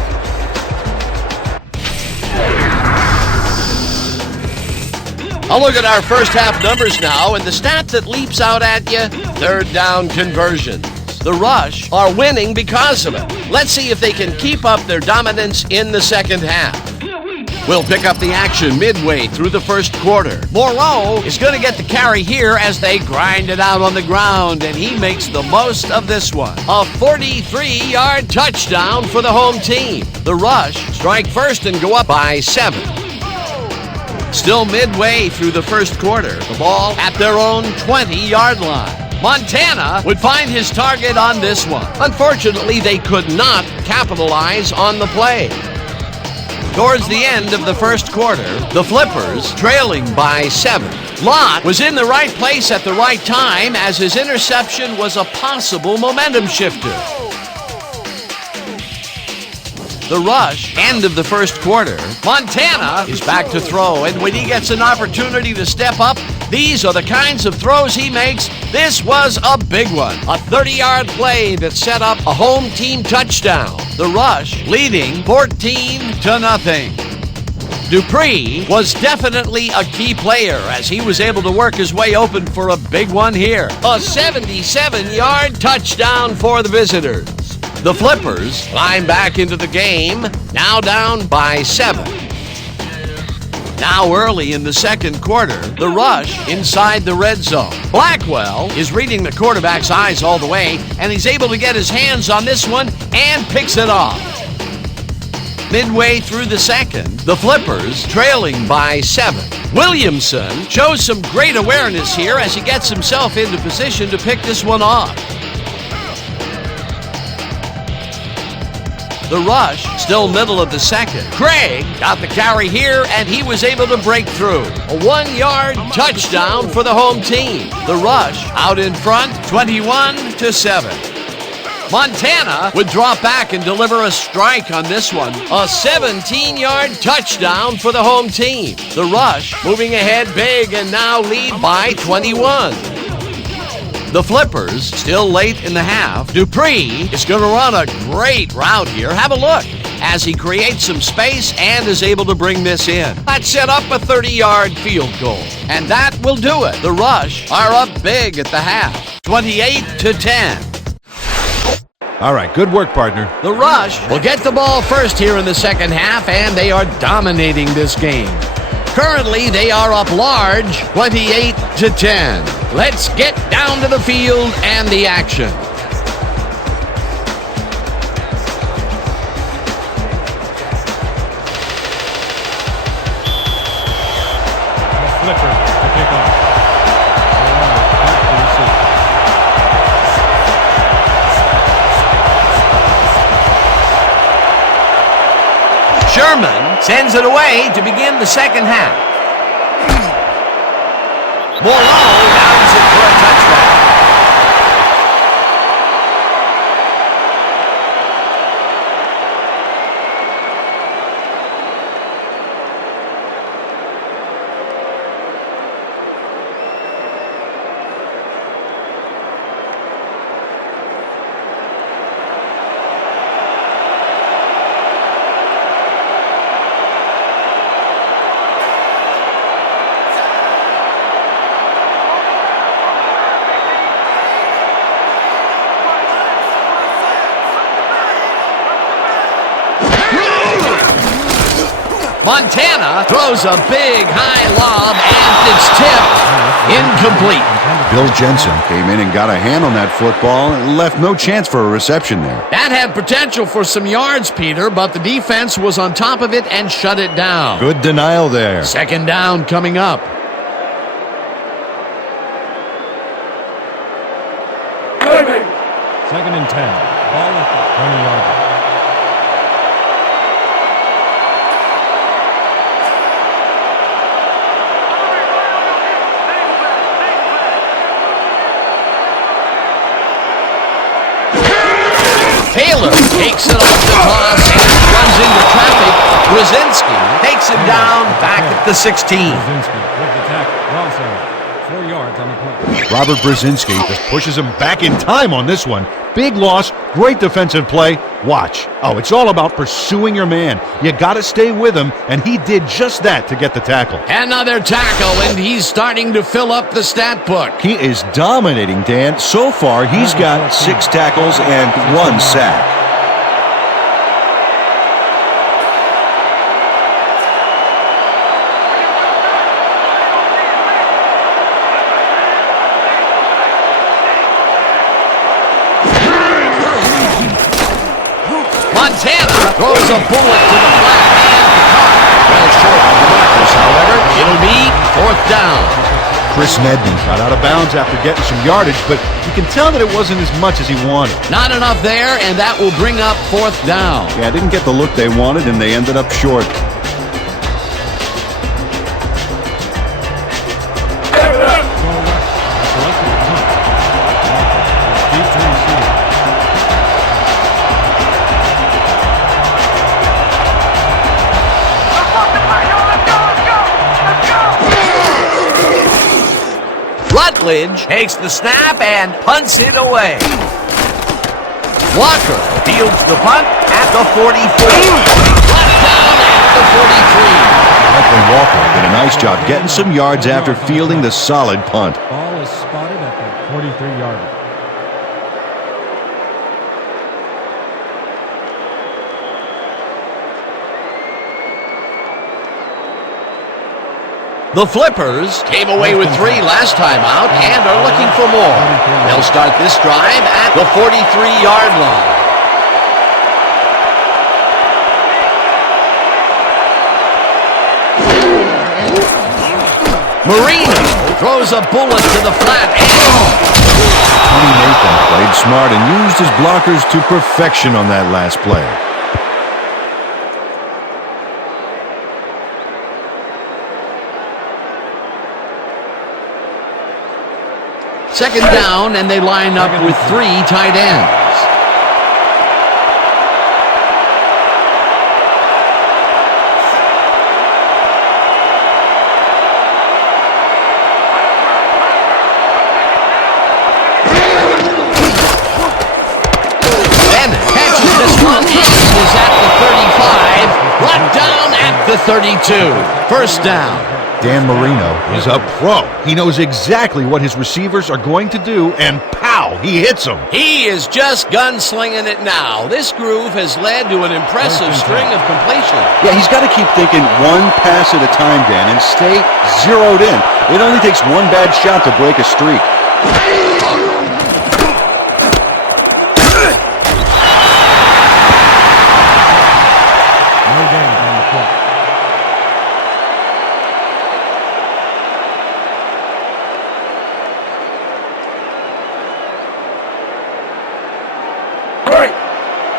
I'll look at our first half numbers now, and the stat that leaps out at you, third down conversions. The Rush are winning because of it. Let's see if they can keep up their dominance in the second half. We'll pick up the action midway through the first quarter. Moreau is going to get the carry here as they grind it out on the ground, and he makes the most of this one. A 43-yard touchdown for the home team. The Rush strike first and go up by 7. Still midway through the first quarter, the ball at their own 20-yard line. Montana would find his target on this one. Unfortunately, they could not capitalize on the play. Towards the end of the first quarter, the Flippers trailing by 7. Lott was in the right place at the right time as his interception was a possible momentum shifter. The Rush, end of the first quarter. Montana is back to throw, and when he gets an opportunity to step up, these are the kinds of throws he makes. This was a big one. A 30-yard play that set up a home team touchdown. The Rush leading 14-0. Dupree was definitely a key player as he was able to work his way open for a big one here. A 77-yard touchdown for the visitors. The Flippers climb back into the game, now down by 7. Now early in the second quarter, the Rush inside the red zone. Blackwell is reading the quarterback's eyes all the way, and he's able to get his hands on this one and picks it off. Midway through the second, the Flippers trailing by 7. Williamson shows some great awareness here as he gets himself into position to pick this one off. The Rush still middle of the second. Craig got the carry here, and he was able to break through. A 1-yard touchdown for the home team. The Rush out in front, 21-7. Montana would drop back and deliver a strike on this one. A 17-yard touchdown for the home team. The Rush moving ahead big and now lead by 21. The Flippers still late in the half. Dupree is going to run a great route here. Have a look as he creates some space and is able to bring this in. That set up a 30-yard field goal. And that will do it. The Rush are up big at the half, 28-10. All right, good work, partner. The Rush will get the ball first here in the second half, and they are dominating this game. Currently, they are up large, 28-10. Let's get down to the field and the action. The Flippers to kick off. Back to receive. Sherman sends it away to begin the second half. Moreau rounds it for a touchdown. Montana throws a big high lob, and it's tipped incomplete. Bill Jensen came in and got a hand on that football and left no chance for a reception there. That had potential for some yards, Peter, but the defense was on top of it and shut it down. Good denial there. Second down coming up. Second and 10. Ball at the 20-yard line. Taylor takes it off the toss and runs into traffic Brzezinski takes him down back at the 16. Brzezinski with the tackle. Loss of 4 yards on the play. Robert Brzezinski just pushes him back in time on this one. Big loss, great defensive play. Watch. Oh, it's all about pursuing your man. You got to stay with him, and he did just that to get the tackle. Another tackle, and he's starting to fill up the stat book. He is dominating, Dan. So far, he's got 6 tackles and 1 sack. Montana throws a bullet to the flat and caught. Well short of the markers, however. It'll be 4th down. Chris Nedney got out of bounds after getting some yardage, but you can tell that it wasn't as much as he wanted. Not enough there, and that will bring up 4th down. Yeah, didn't get the look they wanted, and they ended up short. Rutledge takes the snap and punts it away. Walker fields the punt at the 44. Brought down at the 43. Michael Walker did a nice job getting some yards after fielding the solid punt. Ball is spotted at the 43-yard line. The Flippers came away with 3 last time out and are looking for more. They'll start this drive at the 43-yard line. Marino throws a bullet to the flat. Tony Nathan played smart and used his blockers to perfection on that last play. Second down, and they line up with 3 tight ends. Bennett catches this one and is at the 35, brought down at the 32. First down. Dan Marino is a pro. He knows exactly what his receivers are going to do, and pow, he hits them. He is just gunslinging it now. This groove has led to an impressive string of completions. Yeah, he's got to keep thinking one pass at a time, Dan, and stay zeroed in. It only takes one bad shot to break a streak. No gains on the play.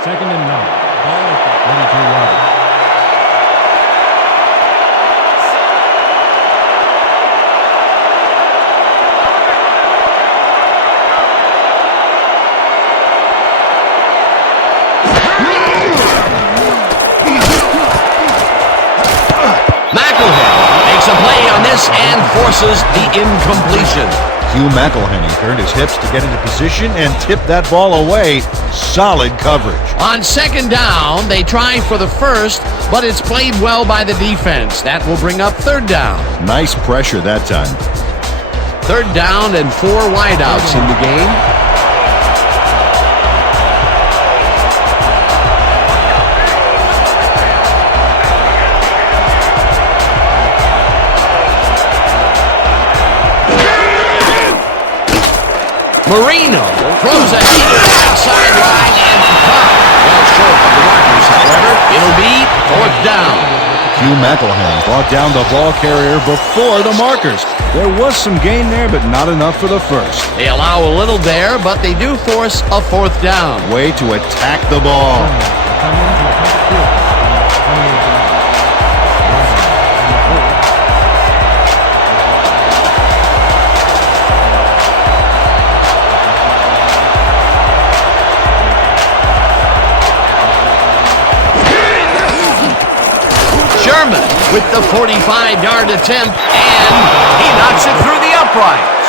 Second and 9. Ball at the 22-yard line. McElhinney makes a play on this and forces the incompletion. Hugh McElhinney turned his hips to get into position and tipped that ball away. Solid coverage. On second down, they try for the first, but it's played well by the defense. That will bring up 3rd down. Nice pressure that time. 3rd down and 4 wideouts in the game. Marino throws a heater down sideline and caught. Well short of the markers, however. It'll be 4th down. Hugh McElhinney brought down the ball carrier before the markers. There was some gain there, but not enough for the first. They allow a little there, but they do force a 4th down. Way to attack the ball. Come into a public field. 28 yards. with the 45-yard attempt, and he knocks it through the uprights.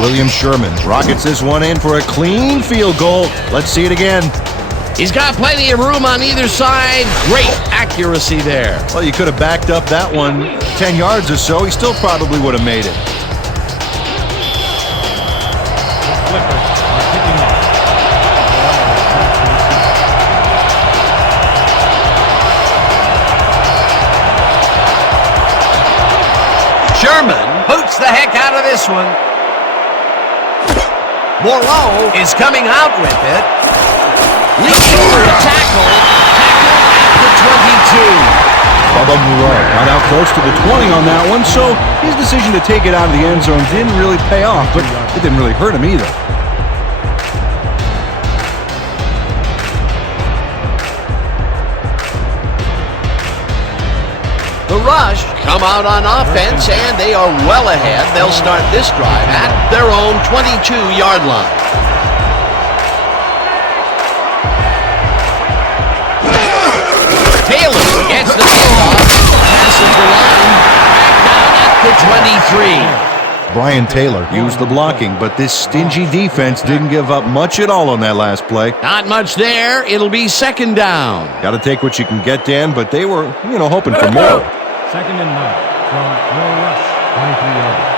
William Sherman rockets this one in for a clean field goal. Let's see it again. He's got plenty of room on either side. Great accuracy there. Well, you could have backed up that one 10 yards or so. He still probably would have made it. The Flippers are kicking off. Sherman boots the heck out of this one. Morlow is coming out with it. Leaping over a tackle. Tackle at the 22. Bubba Morlow got out close to the 20 on that one, so his decision to take it out of the end zone didn't really pay off, but it didn't really hurt him either. The Rush come out on offense, and they are well ahead. They'll start this drive at their own 22-yard line. Taylor gets the kickoff, passes the line, back down at the 23. Brian Taylor used the blocking, but this stingy defense didn't give up much at all on that last play. Not much there. It'll be second down. Got to take what you can get, Dan, but they were, hoping for more. Second and 9 from Will Rush, 23 yards.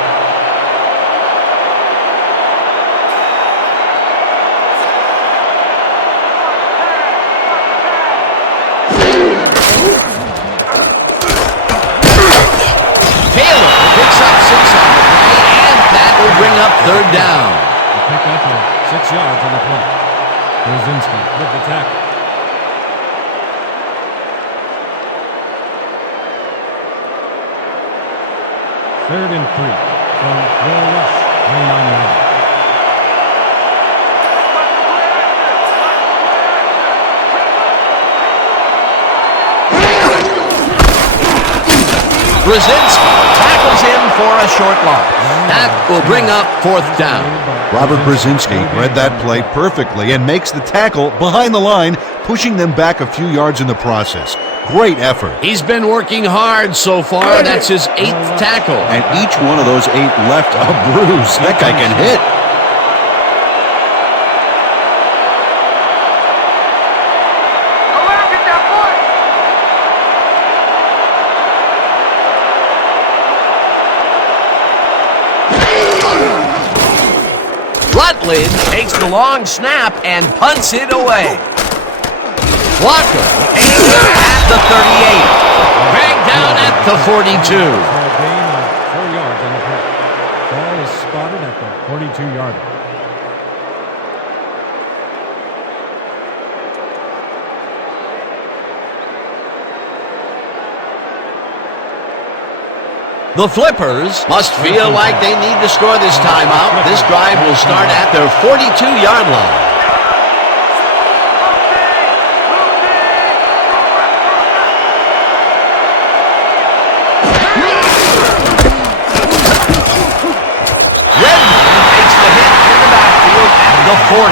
Taylor picks up 6 on the play, and that will bring up third down. The pickup of 6 yards on the play. Brzezinski with the tackle. Third and 3 from Will Rush, 29 yards. Brzezinski tackles him for a short loss. That will bring up fourth down. Robert Brzezinski read that play perfectly and makes the tackle behind the line, pushing them back a few yards in the process. Great effort. He's been working hard so far. That's his 8th tackle. And each one of those 8 left a bruise. That guy can hit. Rutledge takes the long snap and punts it away. Walker takes it at the 38. Dragged down at the 42. For a gain of 4 yards on the play. Ball is spotted at the 42-yard line. The Flippers must feel like they need to score this timeout. This drive will start at their 42-yard line. Redmond takes the hit in the backfield at the 40.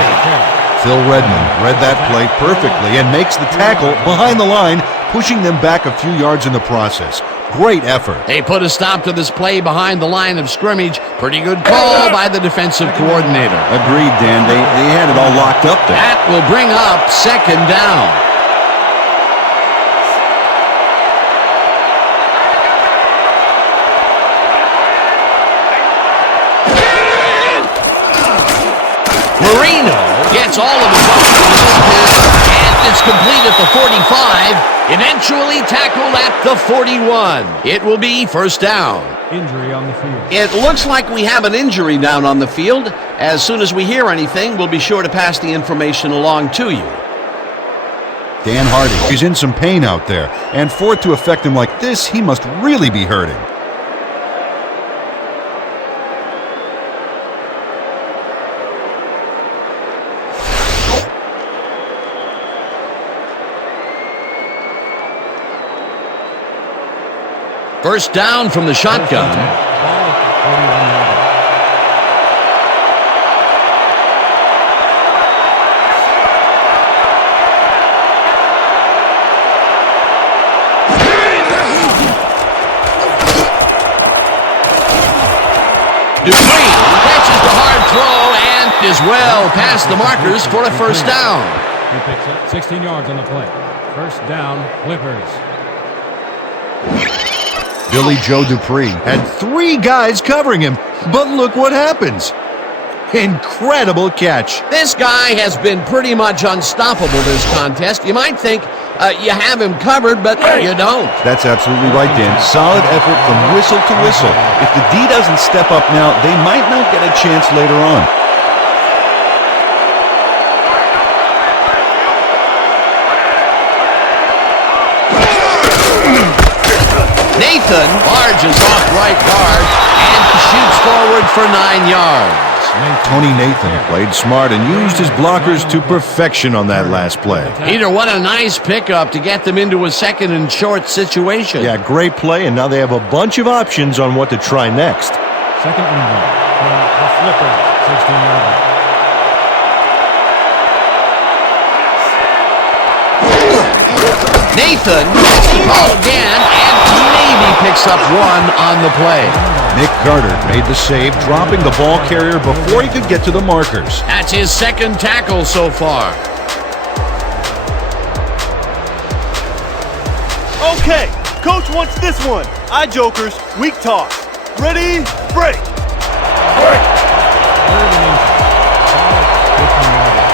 Phil Redmond read that play perfectly and makes the tackle behind the line, pushing them back a few yards in the process. Great effort. They put a stop to this play behind the line of scrimmage. Pretty good call by the defensive coordinator. Agreed, Dan. They had it all locked up there. That will bring up second down. Marino gets all of his offense, and it's complete at the 45. Eventually tackled at the 41. It will be first down. Injury on the field. It looks like we have an injury down on the field. As soon as we hear anything, we'll be sure to pass the information along to you. Dan Hardy, he's in some pain out there, and for it to affect him like this, he must really be hurting. First down from the shotgun. Ball at the 41-yard line. Dupree catches the hard throw and is well past the markers for a first down. He picks up 16 yards on the play. First down, Clippers. Billy Joe Dupree had 3 guys covering him, but look what happens. Incredible catch. This guy has been pretty much unstoppable this contest. You might think you have him covered, but you don't. That's absolutely right, Dan. Solid effort from whistle to whistle. If the D doesn't step up now, they might not get a chance later on. Nathan barges off right guard and shoots forward for 9 yards. Tony Nathan played smart and used his blockers to perfection on that last play. Peter, what a nice pickup to get them into a second and short situation. Yeah, great play, and now they have a bunch of options on what to try next. Second and 1 from the Flippers, 16-yard line. Nathan gets the ball again and maybe picks up 1 on the play. Nick Carter made the save, dropping the ball carrier before he could get to the markers. That's his second tackle so far. Okay, coach wants this one. Jokers, weak toss. Ready, break. Break. Third and 8. Solid 15-yard line.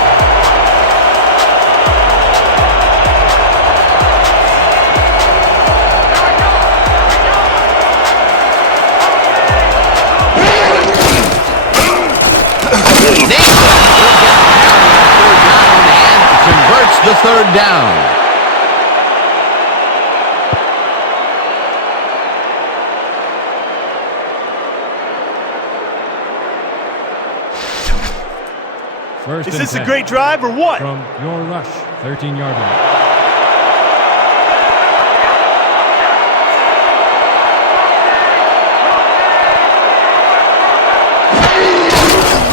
Nathan will get the converts the third down. First Is and this a 10 great drive or what? from your rush, 13-yard line.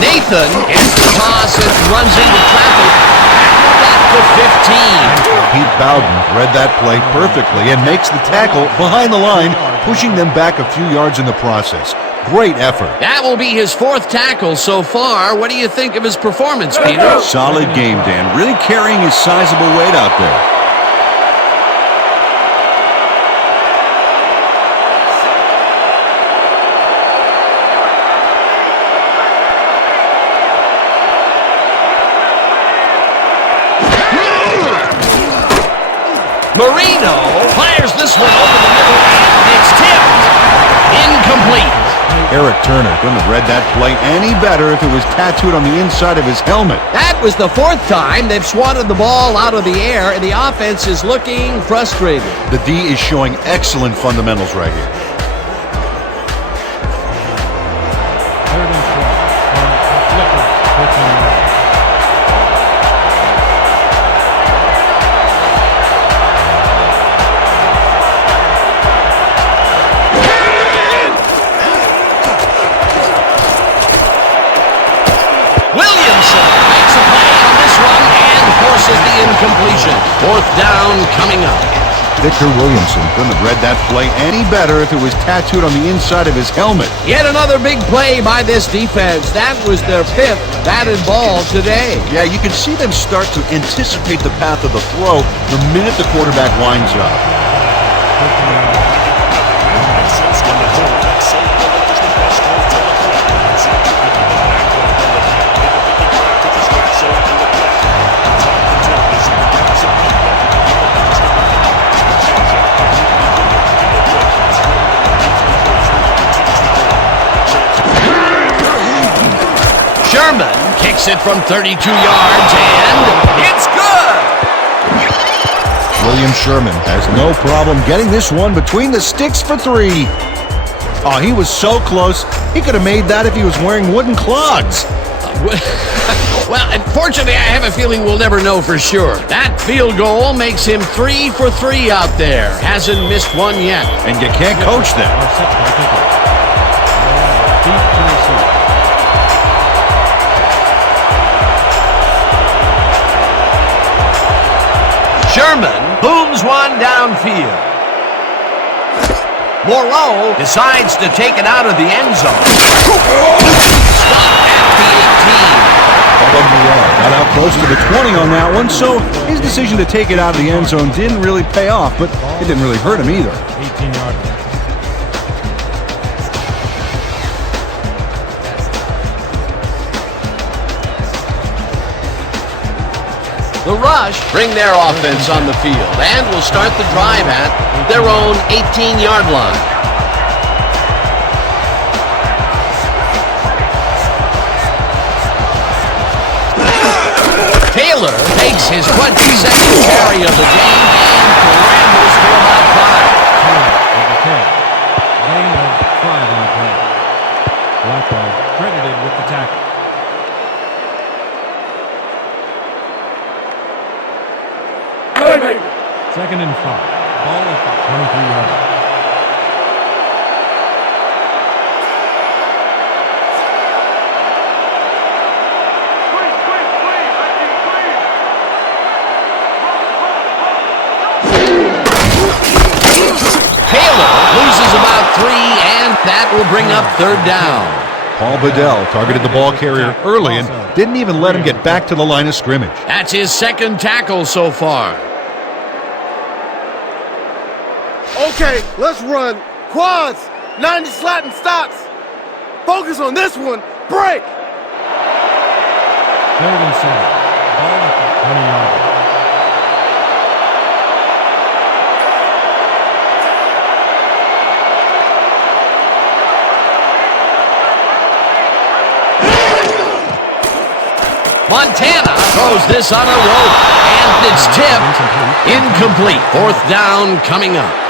Nathan gets the toss and runs into traffic. Back to 15. Pete Bowden read that play perfectly and makes the tackle behind the line, pushing them back a few yards in the process. Great effort. That will be his 4th tackle so far. What do you think of his performance, Peter? Solid game, Dan. Really carrying his sizable weight out there. Marino fires this one over the middle, and it's tipped. Incomplete. Eric Turner couldn't have read that play any better if it was tattooed on the inside of his helmet. That was the 4th time they've swatted the ball out of the air, and the offense is looking frustrated. The D is showing excellent fundamentals right here. Third and 12 from the Flippers, 13-yard line. Forces the incompletion. 4th down coming up. Victor Williamson couldn't have read that play any better if it was tattooed on the inside of his helmet. Yet another big play by this defense. That was their 5th batted ball today. Yeah, you can see them start to anticipate the path of the throw the minute the quarterback winds up. 15-yard line. Sherman kicks it from 32 yards, and it's good! William Sherman has no problem getting this one between the sticks for 3. Oh, he was so close. He could have made that if he was wearing wooden clogs. Well, unfortunately, I have a feeling we'll never know for sure. That field goal makes him 3 for 3 out there. Hasn't missed one yet. And you can't coach that. Our second kicker. Deep to receive. Sherman booms one downfield. Moreau decides to take it out of the end zone. Stop at the 18. Moreau got out close to the 20 on that one, so his decision to take it out of the end zone didn't really pay off, but it didn't really hurt him either. 18-yard line. The Rush bring their offense on the field and will start the drive at their own 18-yard line. Taylor takes his 22nd carry of the game and scrambles for about 5. Gain of 5 on the play. Blackwell credited with the tackle. Second and 5. Ball at the 23-yard line. Taylor loses about 3, and that will bring up third down. Paul Bedell targeted the ball carrier early and didn't even let him get back to the line of scrimmage. That's his second tackle so far. Okay, let's run. Quads, 90 slat and stops. Focus on this one. Break. Third and 7. Ball at the 20-yard line. Montana throws this on a rope, and it's tipped. Incomplete. Fourth down coming up.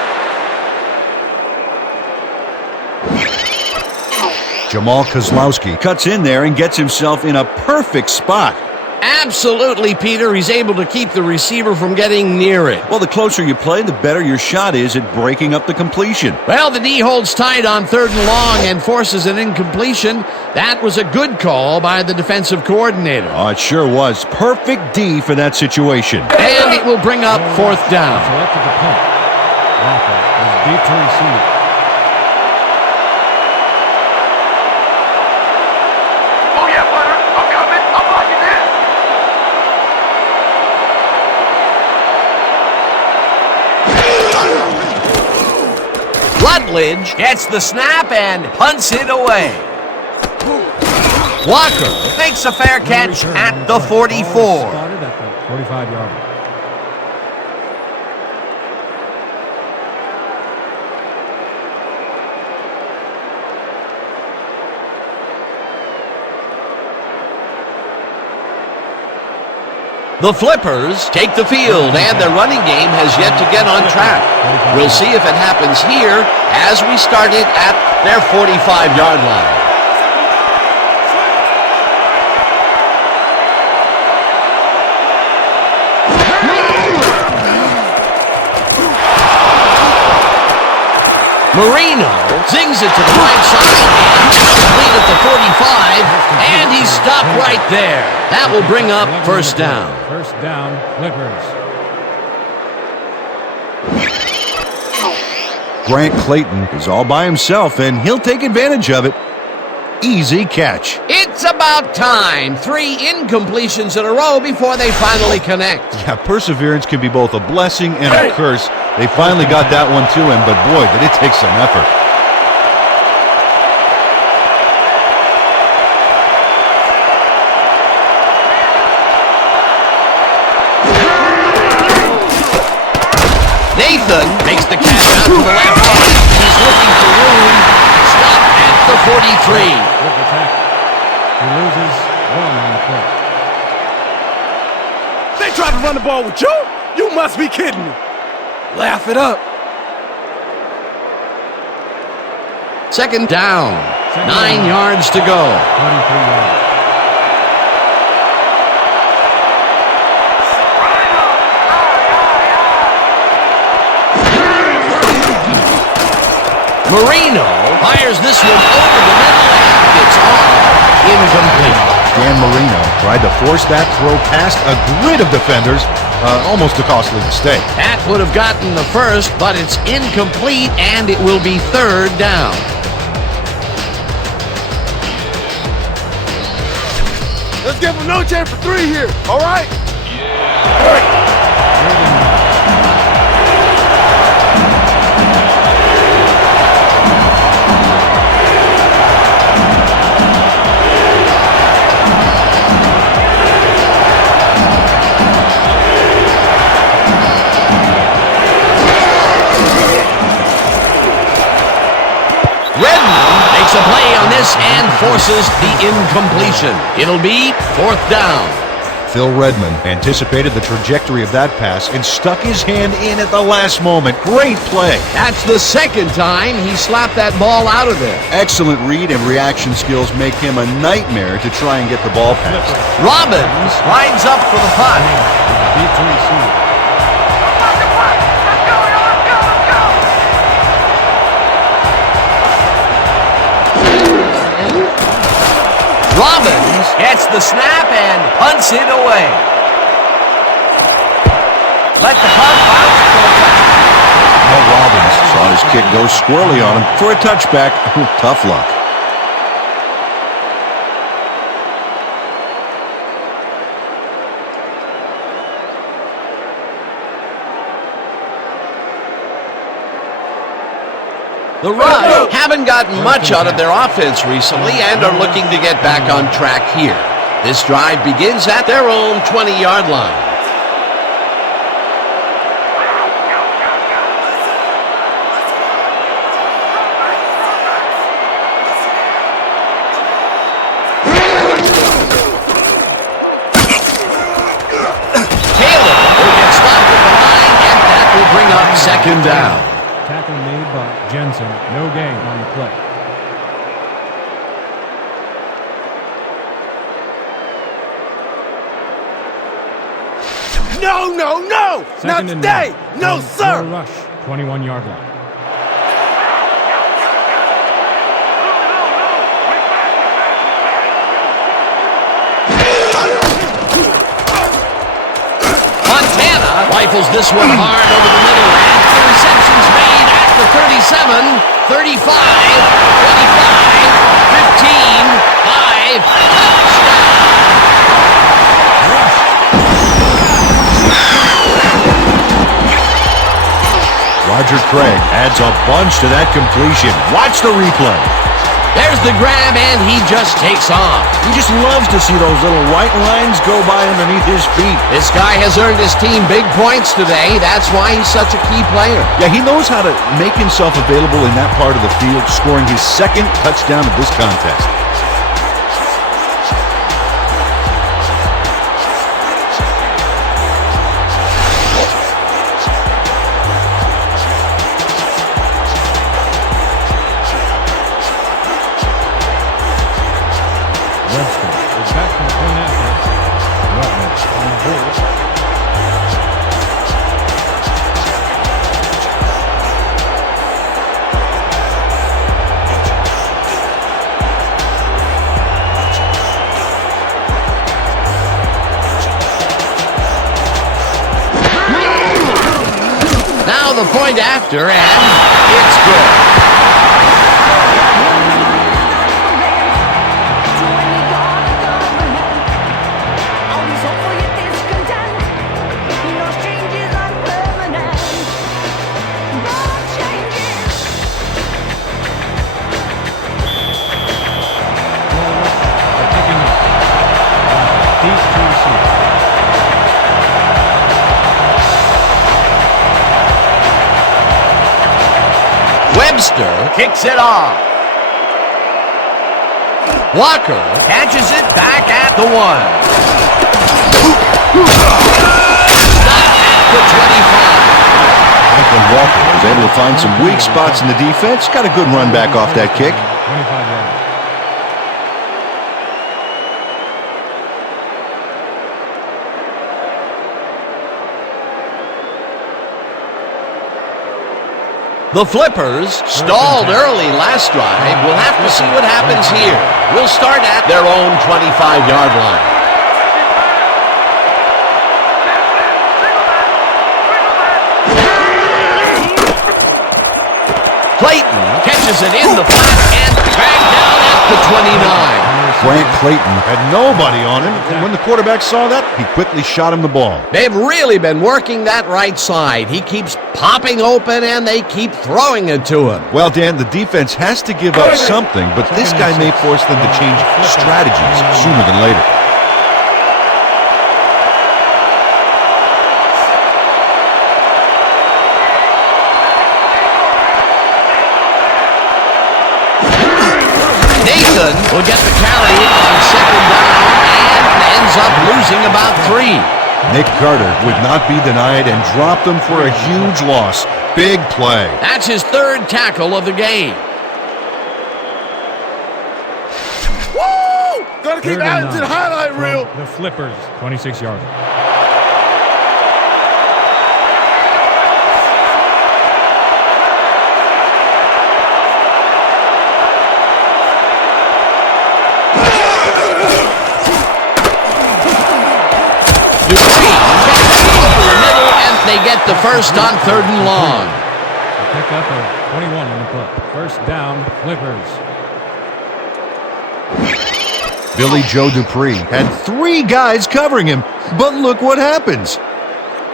Jamal Kozlowski cuts in there and gets himself in a perfect spot. Absolutely, Peter. He's able to keep the receiver from getting near it. Well, the closer you play, the better your shot is at breaking up the completion. Well, the D holds tight on 3rd and long and forces an incompletion. That was a good call by the defensive coordinator. Oh, it sure was. Perfect D for that situation. And it will bring up 4th down. Selected the punt. Walker is deep to receive. Rutledge gets the snap and punts it away. Walker makes a fair catch at the 44. Started at the 45-yard line. The Flippers take the field, and their running game has yet to get on track. We'll see if it happens here as we started at their 45-yard line. Marino zings it to the right side, complete at the 45, and he's stopped right there. That will bring up first down. First down, Flippers. Grant Clayton is all by himself, and he'll take advantage of it. Easy catch. It's about time. 3 incompletions in a row before they finally connect. Yeah, perseverance can be both a blessing and a curse. They finally got that one to him, but boy, did it take some effort. Nathan makes the catch out to the left side. He's looking for room. Stop at the 43. With the tackle. He loses 1 on the play. They tried to run the ball with you? You must be kidding me. Laugh it up. Second down. 9 yards to go. 23 yards. Marino fires this one over the middle, and it's incomplete. Dan Marino tried to force that throw past a grid of defenders, Almost a costly mistake. That would have gotten the first, but it's incomplete, and it will be third down. Let's give him no chance for 3 here, all right? Redmond makes a play on this and forces the incompletion. It'll be fourth down. Phil Redmond anticipated the trajectory of that pass and stuck his hand in at the last moment. Great play. That's the second time he slapped that ball out of there. Excellent read and reaction skills make him a nightmare to try and get the ball past. Robbins lines up for the punt. Deep to receive. Robbins gets the snap and punts it away. Let the punt bounce for a touchback. Well, Robbins saw his kick go squirrely on him for a touchback. Tough luck. The Rush haven't gotten much out of their offense recently and are looking to get back on track here. This drive begins at their own 20-yard line. Taylor will get stopped at the line, and that will bring up second down. Tackle made by Jensen. No gain on the play. No, no, no! Second Not and today! 9. No, sir! Rush, 21-yard line. Montana rifles this one hard over the middle, and the reception's made at the 37, 35, 25, 15, 5, Roger Craig adds a bunch to that completion. Watch the replay. There's the grab, and he just takes off. He just loves to see those little white lines go by underneath his feet. This guy has earned his team big points today. That's why he's such a key player. Yeah, he knows how to make himself available in that part of the field, scoring his second touchdown of this contest. Webster is back from the point after. Rutledge on the hold. Now the point after, and it's good. Webster kicks it off. Walker catches it back at the 1. Stopped at the 25. Franklin Walker was able to find some weak spots in the defense. Got a good run back off that kick. 25 yards. The Flippers stalled early last drive. We'll have to see what happens here. We'll start at their own 25-yard line. Clayton catches it in the flat and dragged down at the 29. Frank Clayton had nobody on him, and when the quarterback saw that, he quickly shot him the ball. They've really been working that right side. He keeps popping open, and they keep throwing it to him. Well, Dan, the defense has to give up something, but this guy may force them to change strategies sooner than later. Nathan will get the carry on second down and ends up losing about 3. Nick Carter would not be denied and dropped them for a huge loss. Big play. That's his 3rd tackle of the game. Woo! Gotta keep adding to the highlight reel. The Flippers, 26 yards. They get the first on 3rd and long. Pick up a 21 on the play. First down, Flippers. Billy Joe Dupree had 3 guys covering him, but look what happens.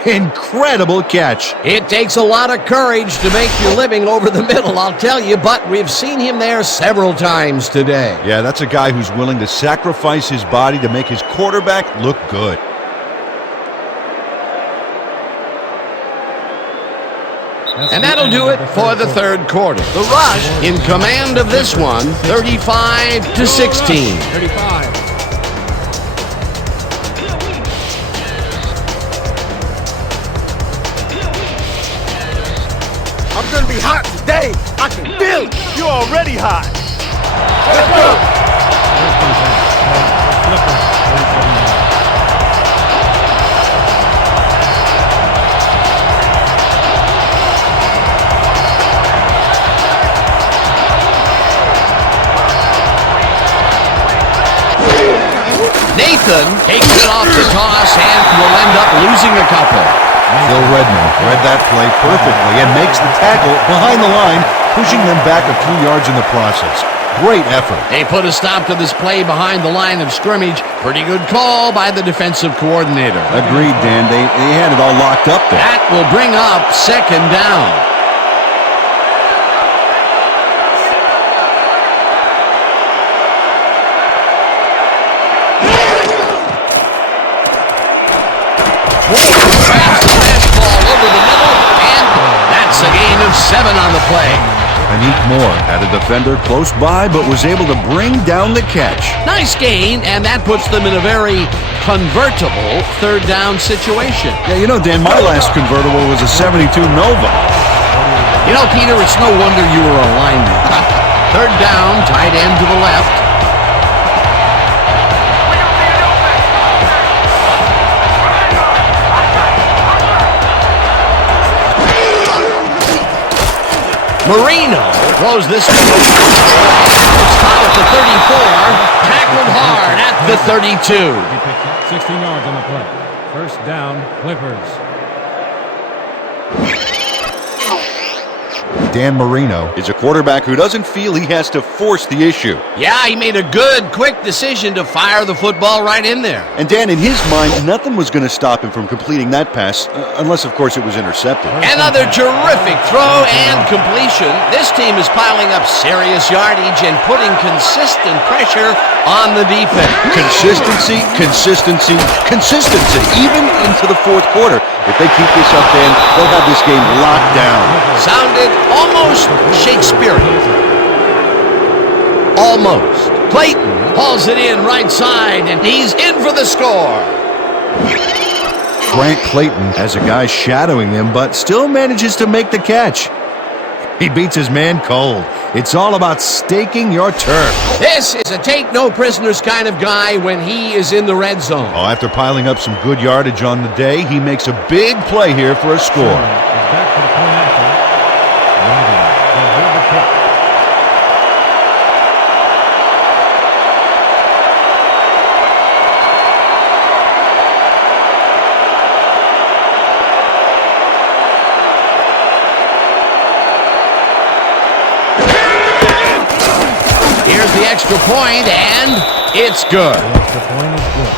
Incredible catch. It takes a lot of courage to make your living over the middle, I'll tell you, but we've seen him there several times today. Yeah, that's a guy who's willing to sacrifice his body to make his quarterback look good. And that'll do it for the 3rd quarter. The Rush in command of this one, 35-16. 35. I'm gonna be hot today. I can feel it. You're already hot. Let's go. Nathan takes it off the toss and will end up losing a couple. Phil Redman read that play perfectly and makes the tackle behind the line, pushing them back a few yards in the process. Great effort. They put a stop to this play behind the line of scrimmage. Pretty good call by the defensive coordinator. Agreed, Dan. They had it all locked up there. That will bring up 2nd down. A gain of 7 on the play. Anique Moore had a defender close by, but was able to bring down the catch. Nice gain, and that puts them in a very convertible 3rd down situation. Yeah, you know, Dan, my last convertible was a 72 Nova. You know, Peter, it's no wonder you were a lineman. 3rd down, tight end to the left. Marino throws this one. It's caught at the 34, tackled hard at the 32. He picked up 16 yards on the play. First down, Clippers. Dan Marino is a quarterback who doesn't feel he has to force the issue. Yeah, he made a good, quick decision to fire the football right in there. And Dan, in his mind, nothing was going to stop him from completing that pass, unless, of course, it was intercepted. Another terrific throw and completion. This team is piling up serious yardage and putting consistent pressure on the defense. Consistency, consistency, consistency, even into the 4th quarter. If they keep this up, Dan, they'll have this game locked down. Sounded almost Shakespearean. Almost. Clayton hauls it in right side, and he's in for the score. Frank Clayton has a guy shadowing him, but still manages to make the catch. He beats his man cold. It's all about staking your turf. This is a take-no-prisoners kind of guy when he is in the red zone. Oh, after piling up some good yardage on the day, he makes a big play here for a score. Back for the point after. They'll hold the kick. the extra point, and it's good. The extra point is good.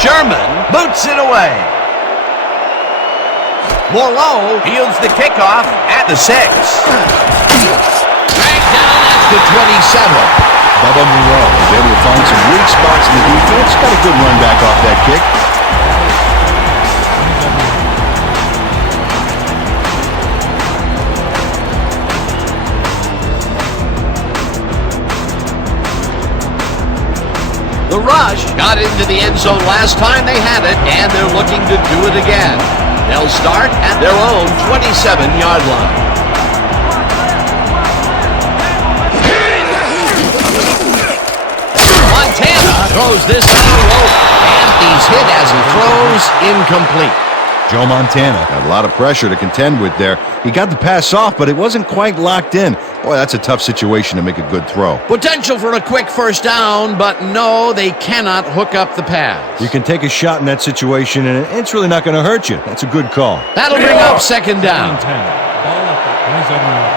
Sherman boots it away. Morlow fields the kickoff at the 6. Dragged down at the 27. Bubba Monroe is able to find some weak spots in the defense. Got a good run back off that kick. The Rush got into the end zone last time they had it, and they're looking to do it again. They'll start at their own 27-yard line. Montana throws this down low, and he's hit as he throws incomplete. Joe Montana had a lot of pressure to contend with there. He got the pass off, but it wasn't quite locked in. Boy, that's a tough situation to make a good throw. Potential for a quick first down, but no, they cannot hook up the pass. You can take a shot in that situation, and it's really not going to hurt you. That's a good call. That'll bring up second down. 10. Ball at the 27-yard.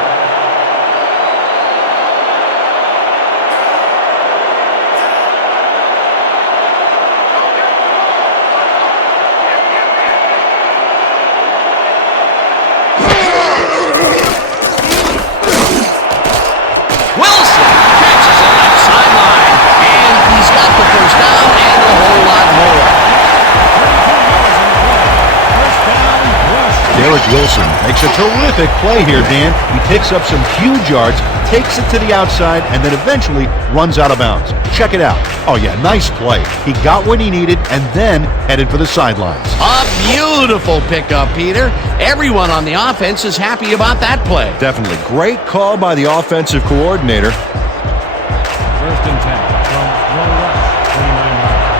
Wilson makes a terrific play here, Dan. He picks up some huge yards, takes it to the outside, and then eventually runs out of bounds. Check it out. Oh, yeah, nice play. He got what he needed and then headed for the sidelines. A beautiful pickup, Peter. Everyone on the offense is happy about that play. Definitely. Great call by the offensive coordinator. First and 10 from no rush, 29 yards.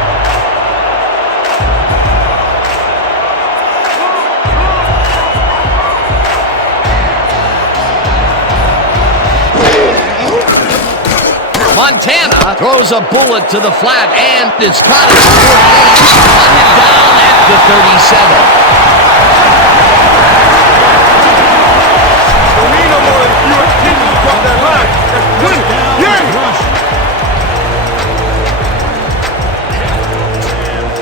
Montana throws a bullet to the flat, and it's caught at the 48, hunted down at the 37. Don't need no more than a few extensions across that line. That's plenty. Yeah! Rush.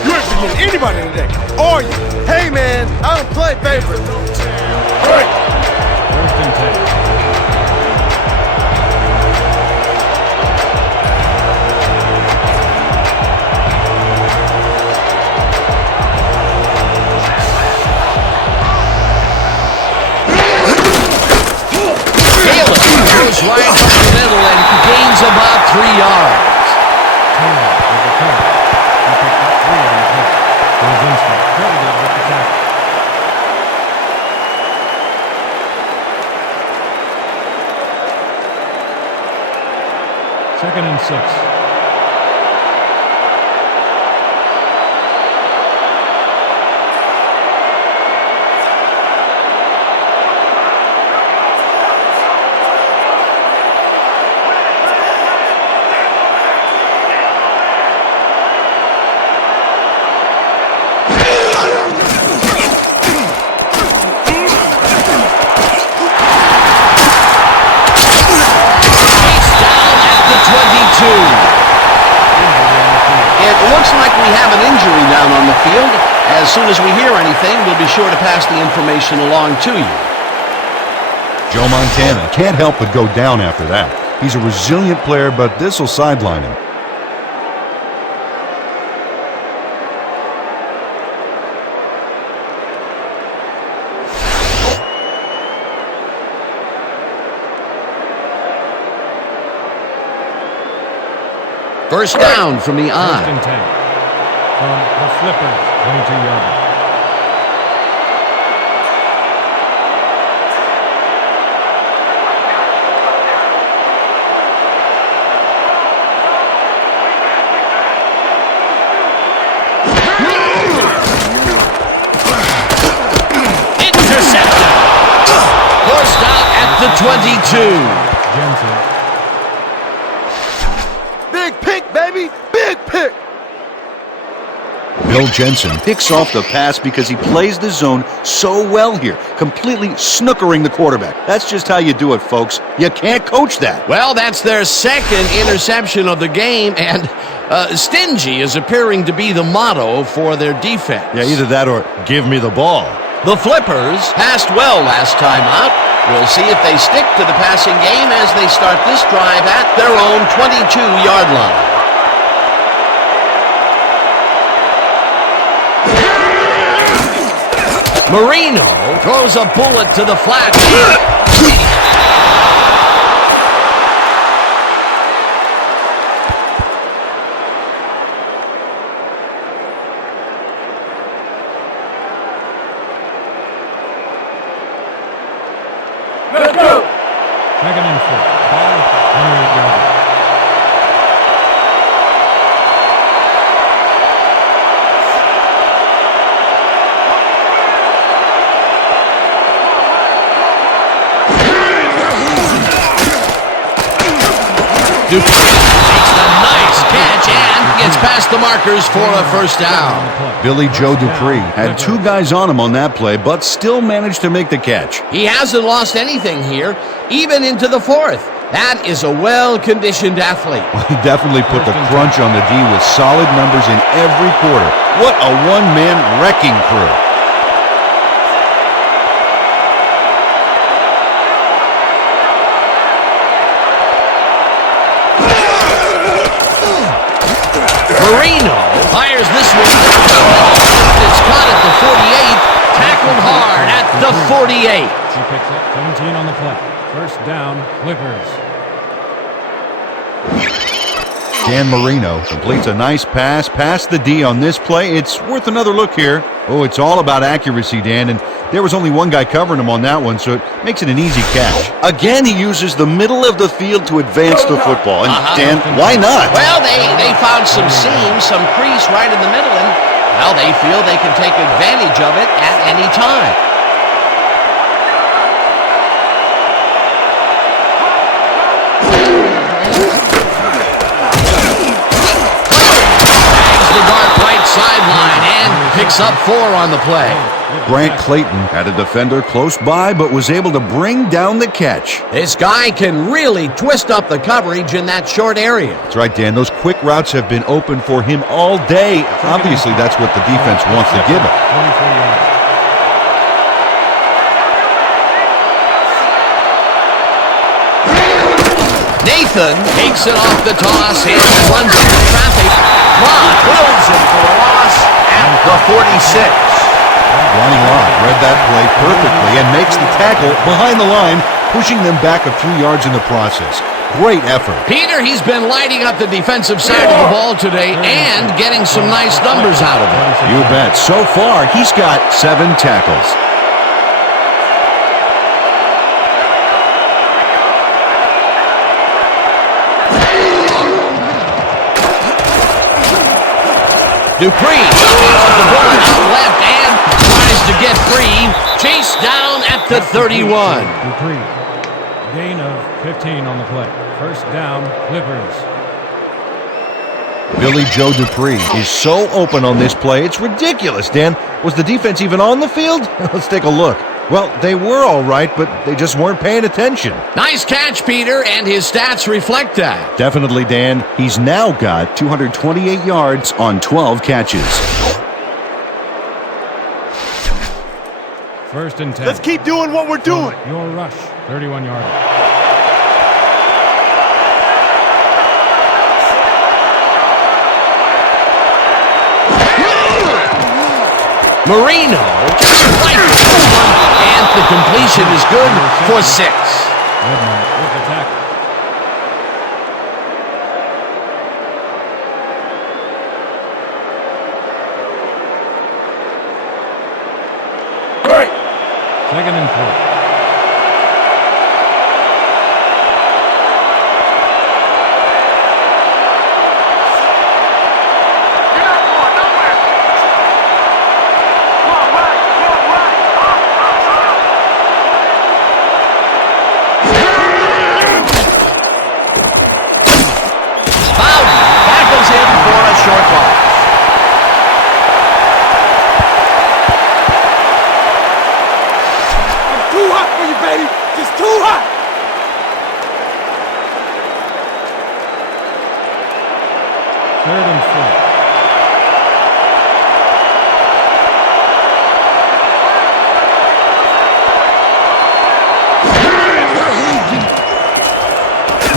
You ain't forgetting anybody today, are you? Hey, man, I don't play favorites. Right. First and 10. Goes right up the middle and gains about 3 yards. Taylor with the catch. He picked up 3 on the catch. To his instinct. Credited with the tackle. Second and 6. It looks like we have an injury down on the field. As soon as we hear anything, we'll be sure to pass the information along to you. Joe Montana can't help but go down after that. He's a resilient player, but this will sideline him. First down from the First eye. and 10 from the Flippers, 22 yards. 22. Jensen. Big pick, baby! Big pick! Bill Jensen picks off the pass because he plays the zone so well here, completely snookering the quarterback. That's just how you do it, folks. You can't coach that. Well, that's their second interception of the game, and stingy is appearing to be the motto for their defense. Yeah, either that or give me the ball. The Flippers passed well last time out. We'll see if they stick to the passing game as they start this drive at their own 22-yard line. Marino throws a bullet to the flat. Let's go! Second and 4. Ball 28 yards. Dupree makes a nice catch and gets past the markers for a first down. Billy Joe Dupree had two guys on him on that play, but still managed to make the catch. He hasn't lost anything here, even into the fourth. That is a well-conditioned athlete. He definitely put the crunch on the D with solid numbers in every quarter. What a one-man wrecking crew. Marino fires this one. It's caught at the 48, tackled hard at the 48. She picks up 17 on the play. First down, Clippers. Dan Marino completes a nice pass past the D on this play. It's worth another look here. Oh, it's all about accuracy, Dan, and there was only one guy covering him on that one, so it makes it an easy catch. Again, he uses the middle of the field to advance the football. And Dan, why not? Well, they found some seams, some crease right in the middle, and, well, they feel they can take advantage of it at any time. Sideline and picks up 4 on the play. Grant Clayton had a defender close by, but was able to bring down the catch. This guy can really twist up the coverage in that short area. That's right, Dan. Those quick routes have been open for him all day. Obviously, that's what the defense wants to give him. 24 yards. Nathan takes it off the toss and runs into traffic. Lott drills him for a loss at the 46. Ronnie Lott read that play perfectly and makes the tackle behind the line, pushing them back a few yards in the process. Great effort. Peter, he's been lighting up the defensive side of the ball today and getting some nice numbers out of it. You bet. So far, he's got 7 tackles. Dupree takes the ball out left and tries to get free. Chased down at the 31. Dupree. Gain of 15 on the play. First down, Clippers. Billy Joe Dupree is so open on this play. It's ridiculous, Dan. Was the defense even on the field? Let's take a look. Well, they were all right, but they just weren't paying attention. Nice catch, Peter, and his stats reflect that. Definitely, Dan. He's now got 228 yards on 12 catches. First and 10. Let's keep doing what we're doing. Your rush, 31 yards. Marino, and the completion is good for 6. Redmond with the tackle. Great. Second and 4.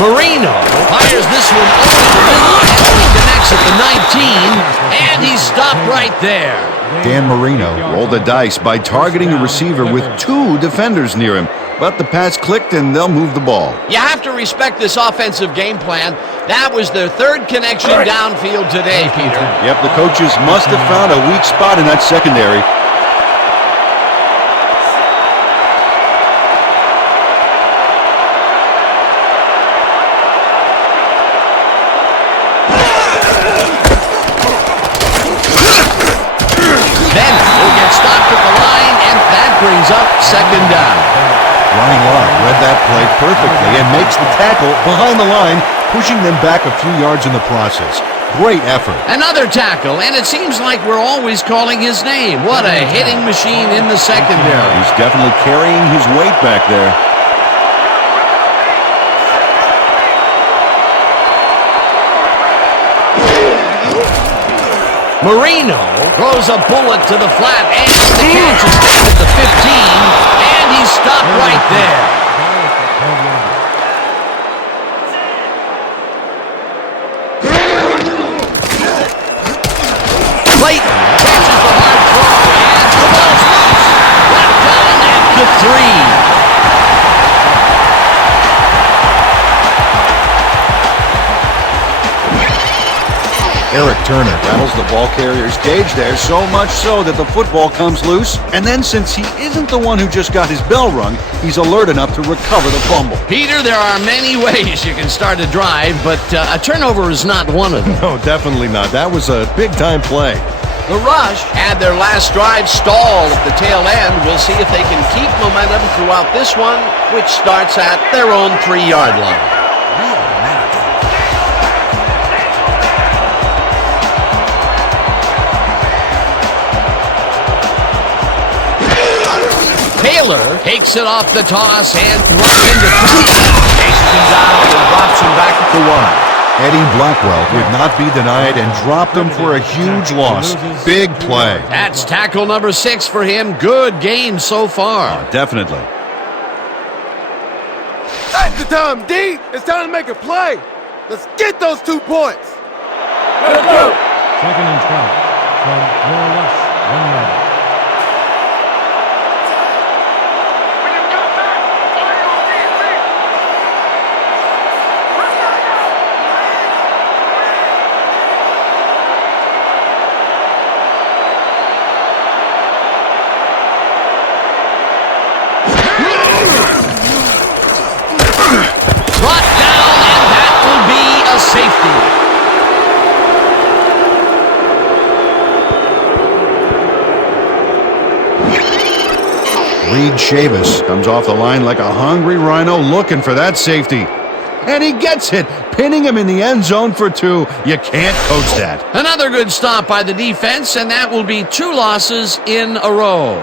Marino fires this one over the middle, and he connects at the 19, and he's stopped right there. Dan Marino rolled the dice by targeting a receiver with 2 defenders near him. But the pass clicked, and they'll move the ball. You have to respect this offensive game plan. That was their 3rd connection downfield today, Peter. Yep, the coaches must have found a weak spot in that secondary. Then will get stopped at the line, and that brings up 2nd down. Ronnie Lott read that play perfectly and makes the tackle behind the line, pushing them back a few yards in the process. Great effort. Another tackle, and it seems like we're always calling his name. What a hitting machine in the secondary. He's definitely carrying his weight back there. Marino throws a bullet to the flat, and the catch is down at the 15, and he's stopped right there. Clayton catches the hard throw, and the ball's loose. Brought down at the 3. Eric Turner rattles the ball carrier's cage there, so much so that the football comes loose. And then, since he isn't the one who just got his bell rung, he's alert enough to recover the fumble. Peter, there are many ways you can start a drive, but a turnover is not one of them. No, definitely not. That was a big-time play. The Rush had their last drive stall at the tail end. We'll see if they can keep momentum throughout this one, which starts at their own 3-yard line. Taylor takes it off the toss and throws into chases him down and drops him back at the 1. Eddie Blackwell would not be denied and dropped him for a huge loss. Big play. That's tackle number 6 for him. Good game so far. Definitely. That's the time, D. It's time to make a play. Let's get those 2 points. Let's go. 2nd and 12 from your rush. 1 yard. Brought down, and that will be a safety. Reed Chavis comes off the line like a hungry rhino looking for that safety. And he gets it, pinning him in the end zone for 2. You can't coach that. Another good stop by the defense, and that will be 2 losses in a row.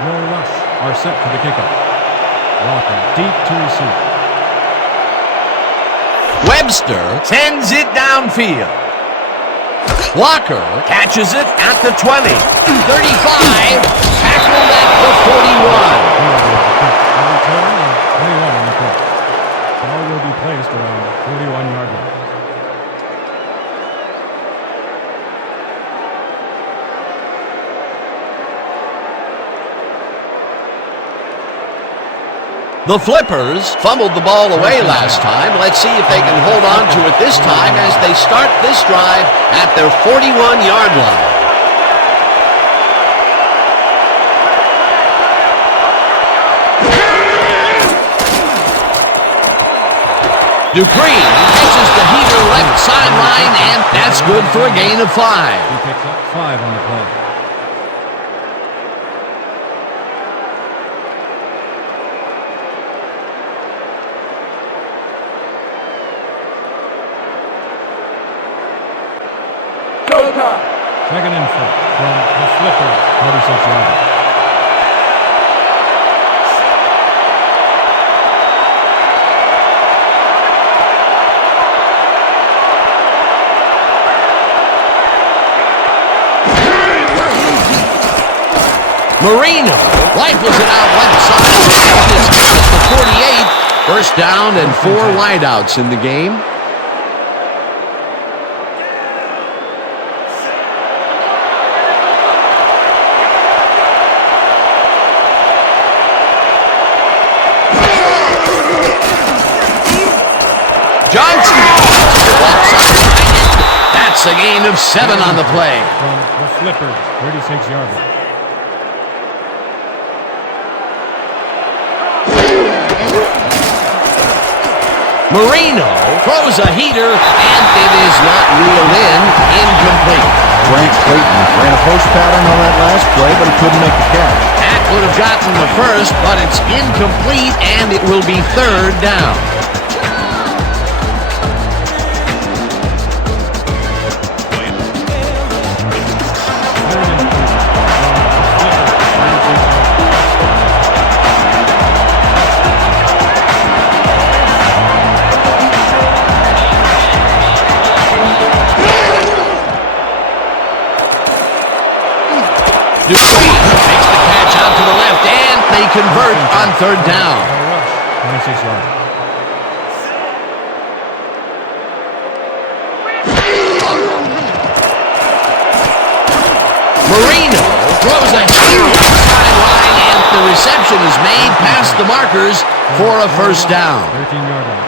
Your rush are set for the kickoff. Walker deep to receive. Webster sends it downfield. Walker catches it at the 20, 35, tackled at the 41. Return and 21 on the play. Ball will be placed around the 41-yard line. The Flippers fumbled the ball away last time. Let's see if they can hold on to it this time as they start this drive at their 41-yard line. Dupree catches the heater left sideline, and that's good for a gain of 5. He picks up 5 on the play. Second and 4 from the Flippers, 36 yards. Marino rifles it out left side, and it's at the First down and 4 wideouts in the game. Johnson. That's a gain of 7 on the play. From the Flippers, 36-yard line. Marino throws a heater, and it is not reeled in. Incomplete. Frank Clayton ran a post pattern on that last play, but he couldn't make the catch. That would have gotten the first, but it's incomplete, and it will be 3rd down. Dupree makes the catch out to the left, and they convert on 3rd down. 26 yards. Marino throws a huge sideline, and the reception is made past the markers for a 1st down. 13-yard line.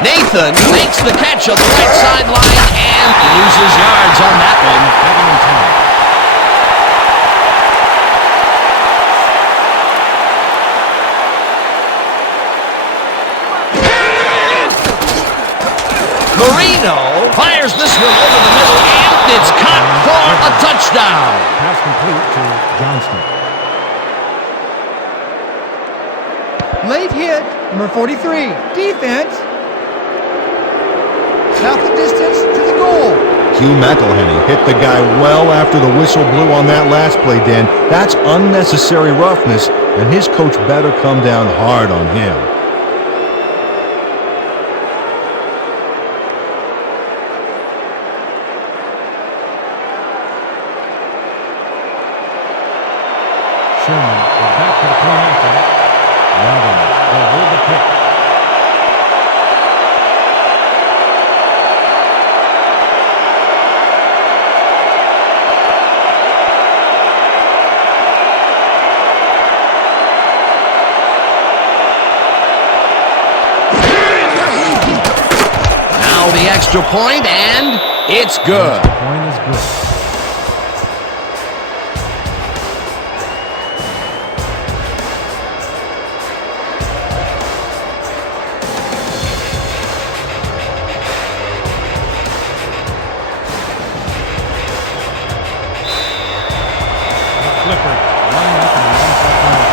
Nathan makes the catch on the right sideline and loses yards on that one. 2nd and 10. Marino fires this one over the middle, and it's caught for a touchdown. Pass complete to Johnston. Late hit, number 43. Defense. Half the distance to the goal. Hugh McElhenney hit the guy well after the whistle blew on that last play, Dan. That's unnecessary roughness, and his coach better come down hard on him. Sherman is back to the point after. Robin will hold the pick. The extra point, and it's good. The point is good. The Flipper line up in the onside corner.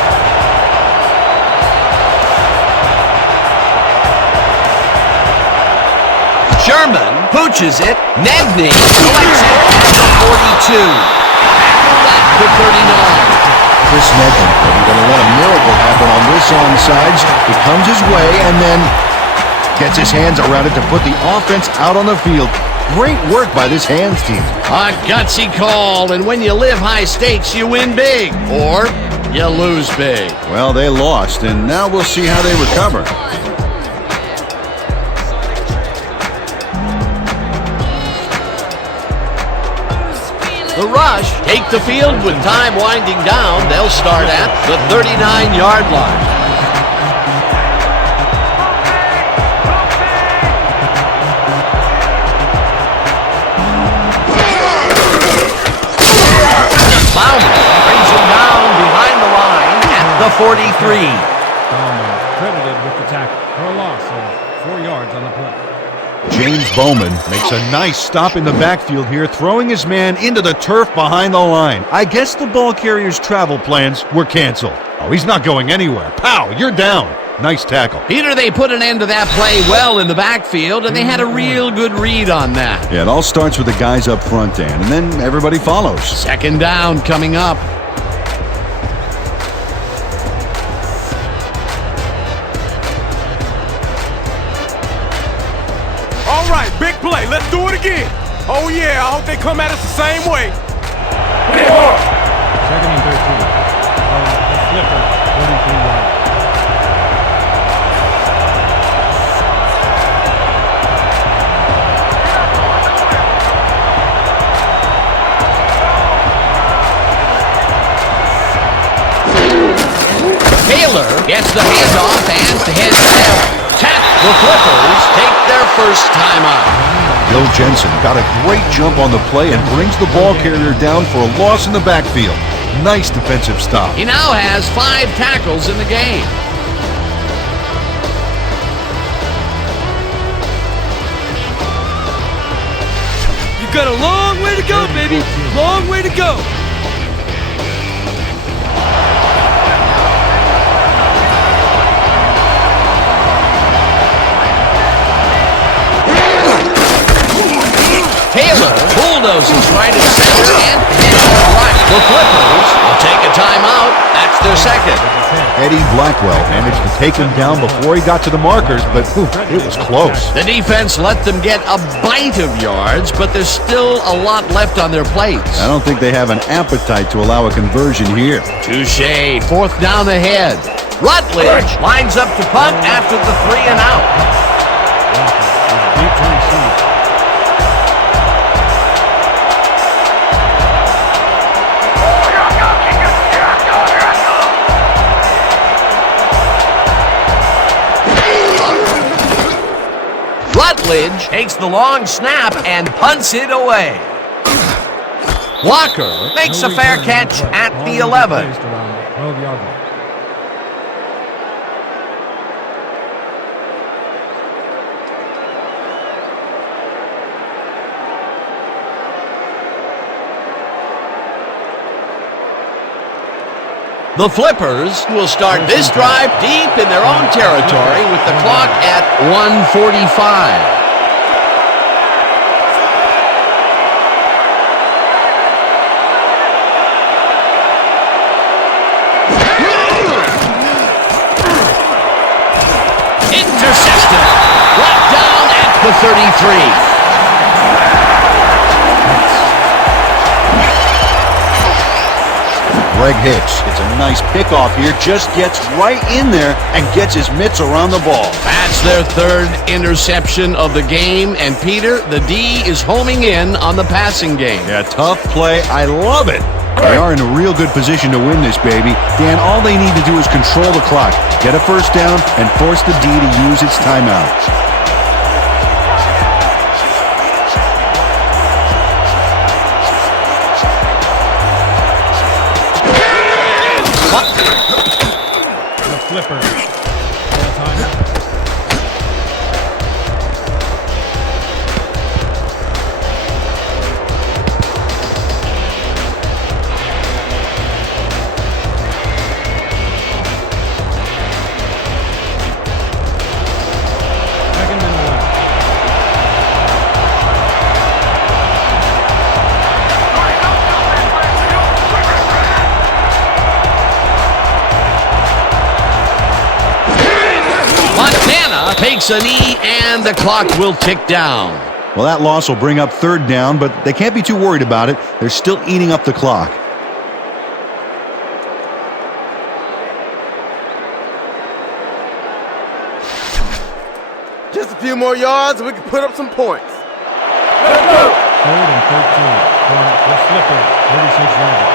Sherman pooches it. Nedney collects it at the 42. Back to 39. Chris Nedney isn't going to let a miracle happen on this onside. It comes his way and then gets his hands around it to put the offense out on the field. Great work by this hands team. A gutsy call, and when you live high stakes, you win big, or you lose big. Well, they lost, and now we'll see how they recover. The Rush take the field with time winding down. They'll start at the 39-yard line. Bauman brings him down behind the line at the 43. Bauman credited with the tackle for a loss of 4 yards on the play. James Bowman makes a nice stop in the backfield here, throwing his man into the turf behind the line. I guess the ball carrier's travel plans were canceled. Oh, he's not going anywhere. Pow, you're down. Nice tackle. Peter, they put an end to that play well in the backfield, and they had a real good read on that. Yeah, it all starts with the guys up front, Dan, and then everybody follows. 2nd down coming up. All right, big play. Let's do it again. Oh, yeah, I hope they come at us the same way. Second and 13. From the Flippers, 43 yards. Taylor gets the handoff and heads down. The Flippers take their first timeout. Bill Jensen got a great jump on the play and brings the ball carrier down for a loss in the backfield. Nice defensive stop. He now has 5 tackles in the game. You got a long way to go, baby. Long way to go. Taylor bulldozes right at center and heads to the right. The Flippers will take a timeout. That's their second. Eddie Blackwell managed to take him down before he got to the markers, but it was close. The defense let them get a bite of yards, but there's still a lot left on their plates. I don't think they have an appetite to allow a conversion here. Touche. 4th down ahead. Rutledge lines up to punt after the 3 and out. Deep to receive. Rutledge takes the long snap and punts it away. Walker makes a fair catch at the 11. 12-yard line. The Flippers will start this drive deep in their own territory with the clock at 1:45. Intercepted. Brought down at the 33. Greg Hicks gets a nice pickoff here, just gets right in there and gets his mitts around the ball. That's their 3rd interception of the game, and Peter, the D is homing in on the passing game. Yeah, tough play. I love it. They are in a real good position to win this, baby. Dan, all they need to do is control the clock, get a first down, and force the D to use its timeout. Flippers. Time. Second and 11. Montana takes a knee, and the clock will tick down. Well, that loss will bring up 3rd down, but they can't be too worried about it. They're still eating up the clock. Just a few more yards and we can put up some points. Let's go! 3rd and 13 from the Flippers, 36 yards.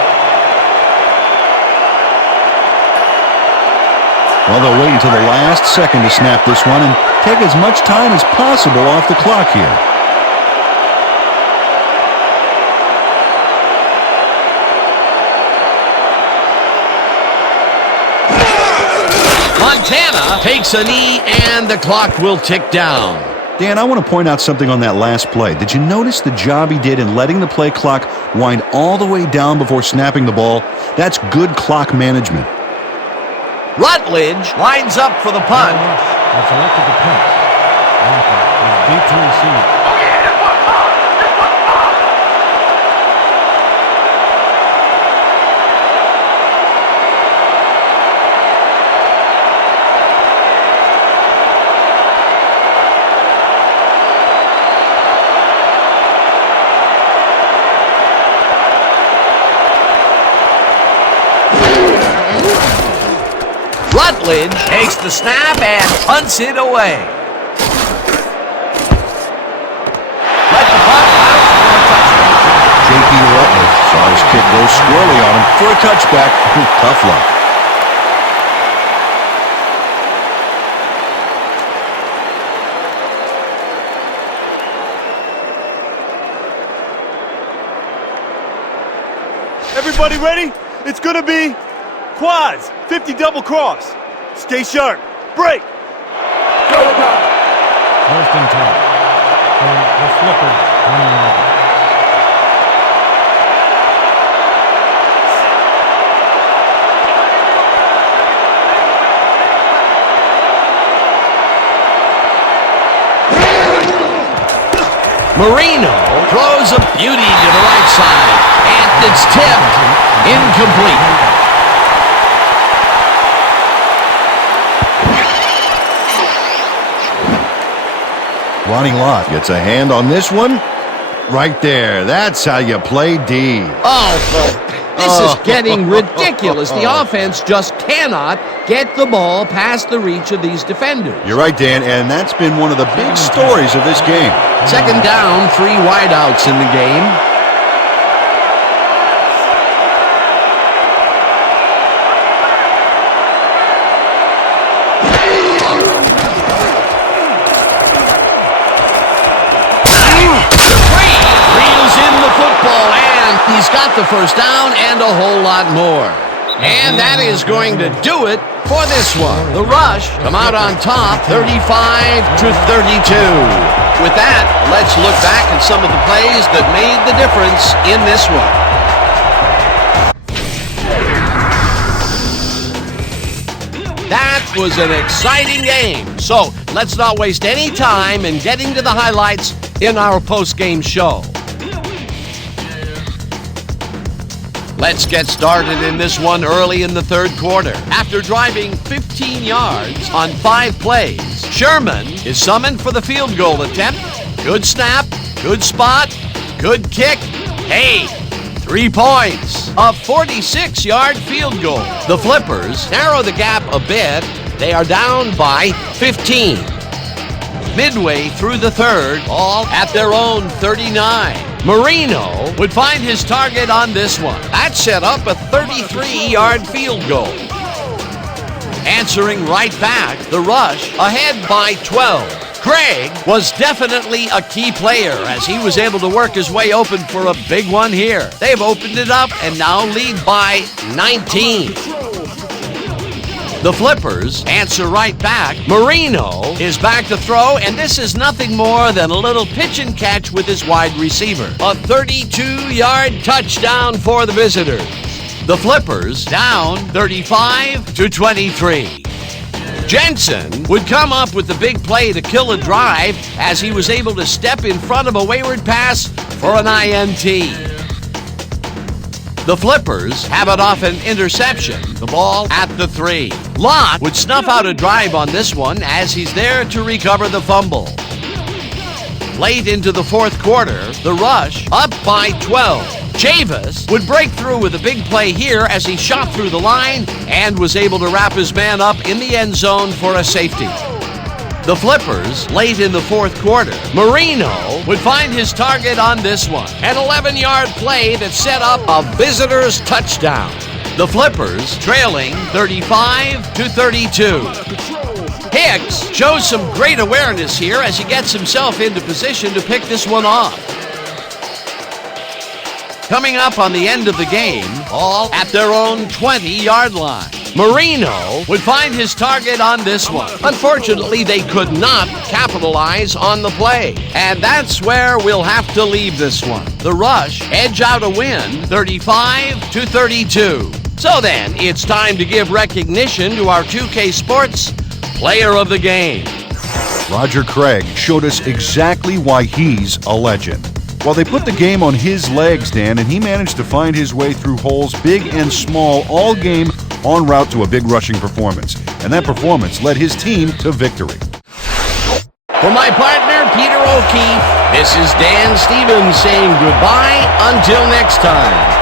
Well, they'll wait until the last second to snap this one and take as much time as possible off the clock here. Montana takes a knee, and the clock will tick down. Dan, I want to point out something on that last play. Did you notice the job he did in letting the play clock wind all the way down before snapping the ball? That's good clock management. Rutledge lines up for the punt. That's elected to punt. Walker is deep to receive. Rutledge takes the snap and punts it away. Let the puck bounce for a touchdown. J.P. Rutledge saw his kid go squarely on him for a touchback. Tough luck. Everybody ready? It's gonna be quads, 50 double cross. Stay sharp. Break. First and 10. From the Flippers, 1-yard. Marino throws a beauty to the right side, and it's tipped. Incomplete. Ronnie Lott gets a hand on this one. Right there. That's how you play D. Oh, this is getting ridiculous. The offense just cannot get the ball past the reach of these defenders. You're right, Dan, and that's been one of the big stories of this game. Second down, 3 wideouts in the game. He's got the first down and a whole lot more. And that is going to do it for this one. The Rush come out on top, 35-32. With that, let's look back at some of the plays that made the difference in this one. That was an exciting game. So let's not waste any time in getting to the highlights in our post-game show. Let's get started in this one early in the third quarter. After driving 15 yards on 5 plays, Sherman is summoned for the field goal attempt. Good snap, good spot, good kick. Hey, 3 points. A 46-yard field goal. The Flippers narrow the gap a bit. They are down by 15. Midway through the third, all at their own 39. Marino would find his target on this one. That set up a 33-yard field goal. Answering right back, the Rush ahead by 12. Craig was definitely a key player as he was able to work his way open for a big one here. They've opened it up and now lead by 19. The Flippers answer right back. Marino is back to throw, and this is nothing more than a little pitch and catch with his wide receiver. A 32-yard touchdown for the visitors. The Flippers down 35-23. Jensen would come up with the big play to kill a drive as he was able to step in front of a wayward pass for an INT. The Flippers have it off an interception. The ball at the 3. Lott would snuff out a drive on this one as he's there to recover the fumble. Late into the fourth quarter, the Rush up by 12. Chavis would break through with a big play here as he shot through the line and was able to wrap his man up in the end zone for a safety. The Flippers, late in the fourth quarter, Marino would find his target on this one. An 11-yard play that set up a visitor's touchdown. The Flippers trailing 35-32. Hicks shows some great awareness here as he gets himself into position to pick this one off. Coming up on the end of the game, all at their own 20-yard line. Marino would find his target on this one. Unfortunately, they could not capitalize on the play. And that's where we'll have to leave this one. The Rush edge out a win, 35-32. So then, it's time to give recognition to our 2K Sports Player of the Game. Roger Craig showed us exactly why he's a legend. Well, they put the game on his legs, Dan, and he managed to find his way through holes big and small all game en route to a big rushing performance. And that performance led his team to victory. For my partner, Peter O'Keefe, this is Dan Stevens saying goodbye until next time.